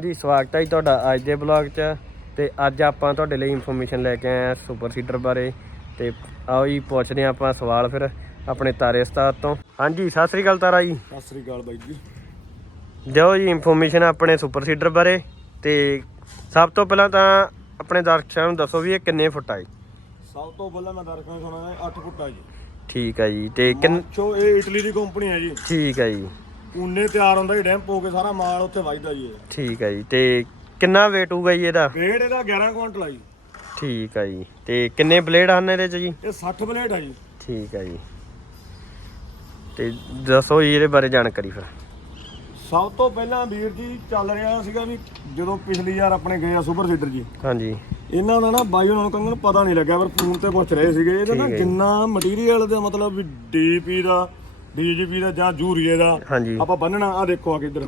ਜੀ ਸਵਾਗਤ ਹੈ ਜੀ ਤੁਹਾਡਾ ਅੱਜ ਦੇ ਬਲੌਗ 'ਚ। ਤੇ ਅੱਜ ਆਪਾਂ ਤੁਹਾਡੇ ਲਈ ਇਨਫੋਰਮੇਸ਼ਨ ਲੈ ਕੇ ਆਏ ਆ ਸੁਪਰ ਸੀਡਰ ਬਾਰੇ। ਤੇ ਆਓ ਜੀ ਪੁੱਛਦੇ ਹਾਂ ਆਪਾਂ ਸਵਾਲ ਫਿਰ ਆਪਣੇ ਤਾਰੇ ਉਸਤਾਦ ਤੋਂ। ਹਾਂਜੀ ਸਤਿ ਸ੍ਰੀ ਅਕਾਲ ਤਾਰਾ ਜੀ। ਸਤਿ ਸ੍ਰੀ ਅਕਾਲ ਬਾਈ ਜੀ। ਦਿਓ ਜੀ ਇਨਫੋਰਮੇਸ਼ਨ ਆਪਣੇ ਸੁਪਰ ਸੀਡਰ ਬਾਰੇ। ਤੇ ਸਭ ਤੋਂ ਪਹਿਲਾਂ ਤਾਂ ਆਪਣੇ ਦਰਸ਼ਕਾਂ ਨੂੰ ਦੱਸੋ ਵੀ ਇਹ ਕਿੰਨੇ ਫੁੱਟ ਆ ਜੀ। ਸਭ ਤੋਂ ਪਹਿਲਾਂ ਮੈਂ ਦਰਸ਼ਕਾਂ ਨੂੰ ਸੁਣਾਉਣਾ 8 ਫੁੱਟਾ ਜੀ। ਠੀਕ ਆ ਜੀ ਤੇ ਕਿੰਨ ਮਾਚੋ ਇਹ ਇਟਲੀ ਦੀ ਕੰਪਨੀ ਹੈ ਜੀ। ਠੀਕ ਆ ਜੀ। ਪੂਨੇ ਤਿਆਰ ਹੁੰਦਾ ਜੀ ਡੈਂਪ ਹੋ ਕੇ ਸਾਰਾ ਮਾਲ ਉੱਥੇ ਵੱਜਦਾ ਜੀ ਠੀਕ ਆ ਜੀ ਤੇ ਕਿੰਨਾ weight ਹੋਊਗਾ ਜੀ ਇਹਦਾ? ਵੇਟ ਇਹਦਾ 11 ਕੁਇੰਟਲ ਆ ਜੀ। ਠੀਕ ਆ ਜੀ ਤੇ ਕਿੰਨੇ ਬਲੇਡ ਹਨ ਇਹਦੇ 'ਚ ਜੀ? ਇਹ 60 ਬਲੇਡ ਆ ਜੀ। ਠੀਕ ਆ ਜੀ। ਤੇ ਦੱਸੋ ਜੀ ਇਹਦੇ ਬਾਰੇ ਜਾਣਕਾਰੀ ਫਿਰ। ਸਭ ਤੋਂ ਪਹਿਲਾਂ ਵੀਰ ਜੀ ਚੱਲ ਰਿਹਾ ਸੀਗਾ ਵੀ ਜਦੋਂ ਪਿਛਲੀ ਵਾਰ ਆਪਣੇ ਗਏ ਆ ਸੁਪਰ ਸੀਡਰ ਜੀ। ਹਾਂਜੀ। ਇਹਨਾਂ ਦਾ ਨਾ ਬਾਈ ਉਹਨਾਂ ਨੂੰ ਕੰਗਣ ਪਤਾ ਨਹੀਂ ਲੱਗਿਆ ਪਰ ਫੋਨ ਤੇ ਪੁੱਛ ਰਹੇ ਸੀਗੇ ਇਹਦਾ ਨਾ ਠੀਕ ਹੈ ਜੀ। ਜਿੰਨਾ ਮਟੀਰੀਅਲ ਦਾ ਮਤਲਬ ਵੀ ਡੀਪੀ ਦਾ ਡੀਜੀਪੀ ਦਾ ਜਾਂ ਜੂਰੀਏ ਦਾ ਹਾਂਜੀ। ਆਪਾਂ ਬੰਨਣਾ ਆ ਦੇਖੋ ਆ ਕੇ ਇੱਧਰ।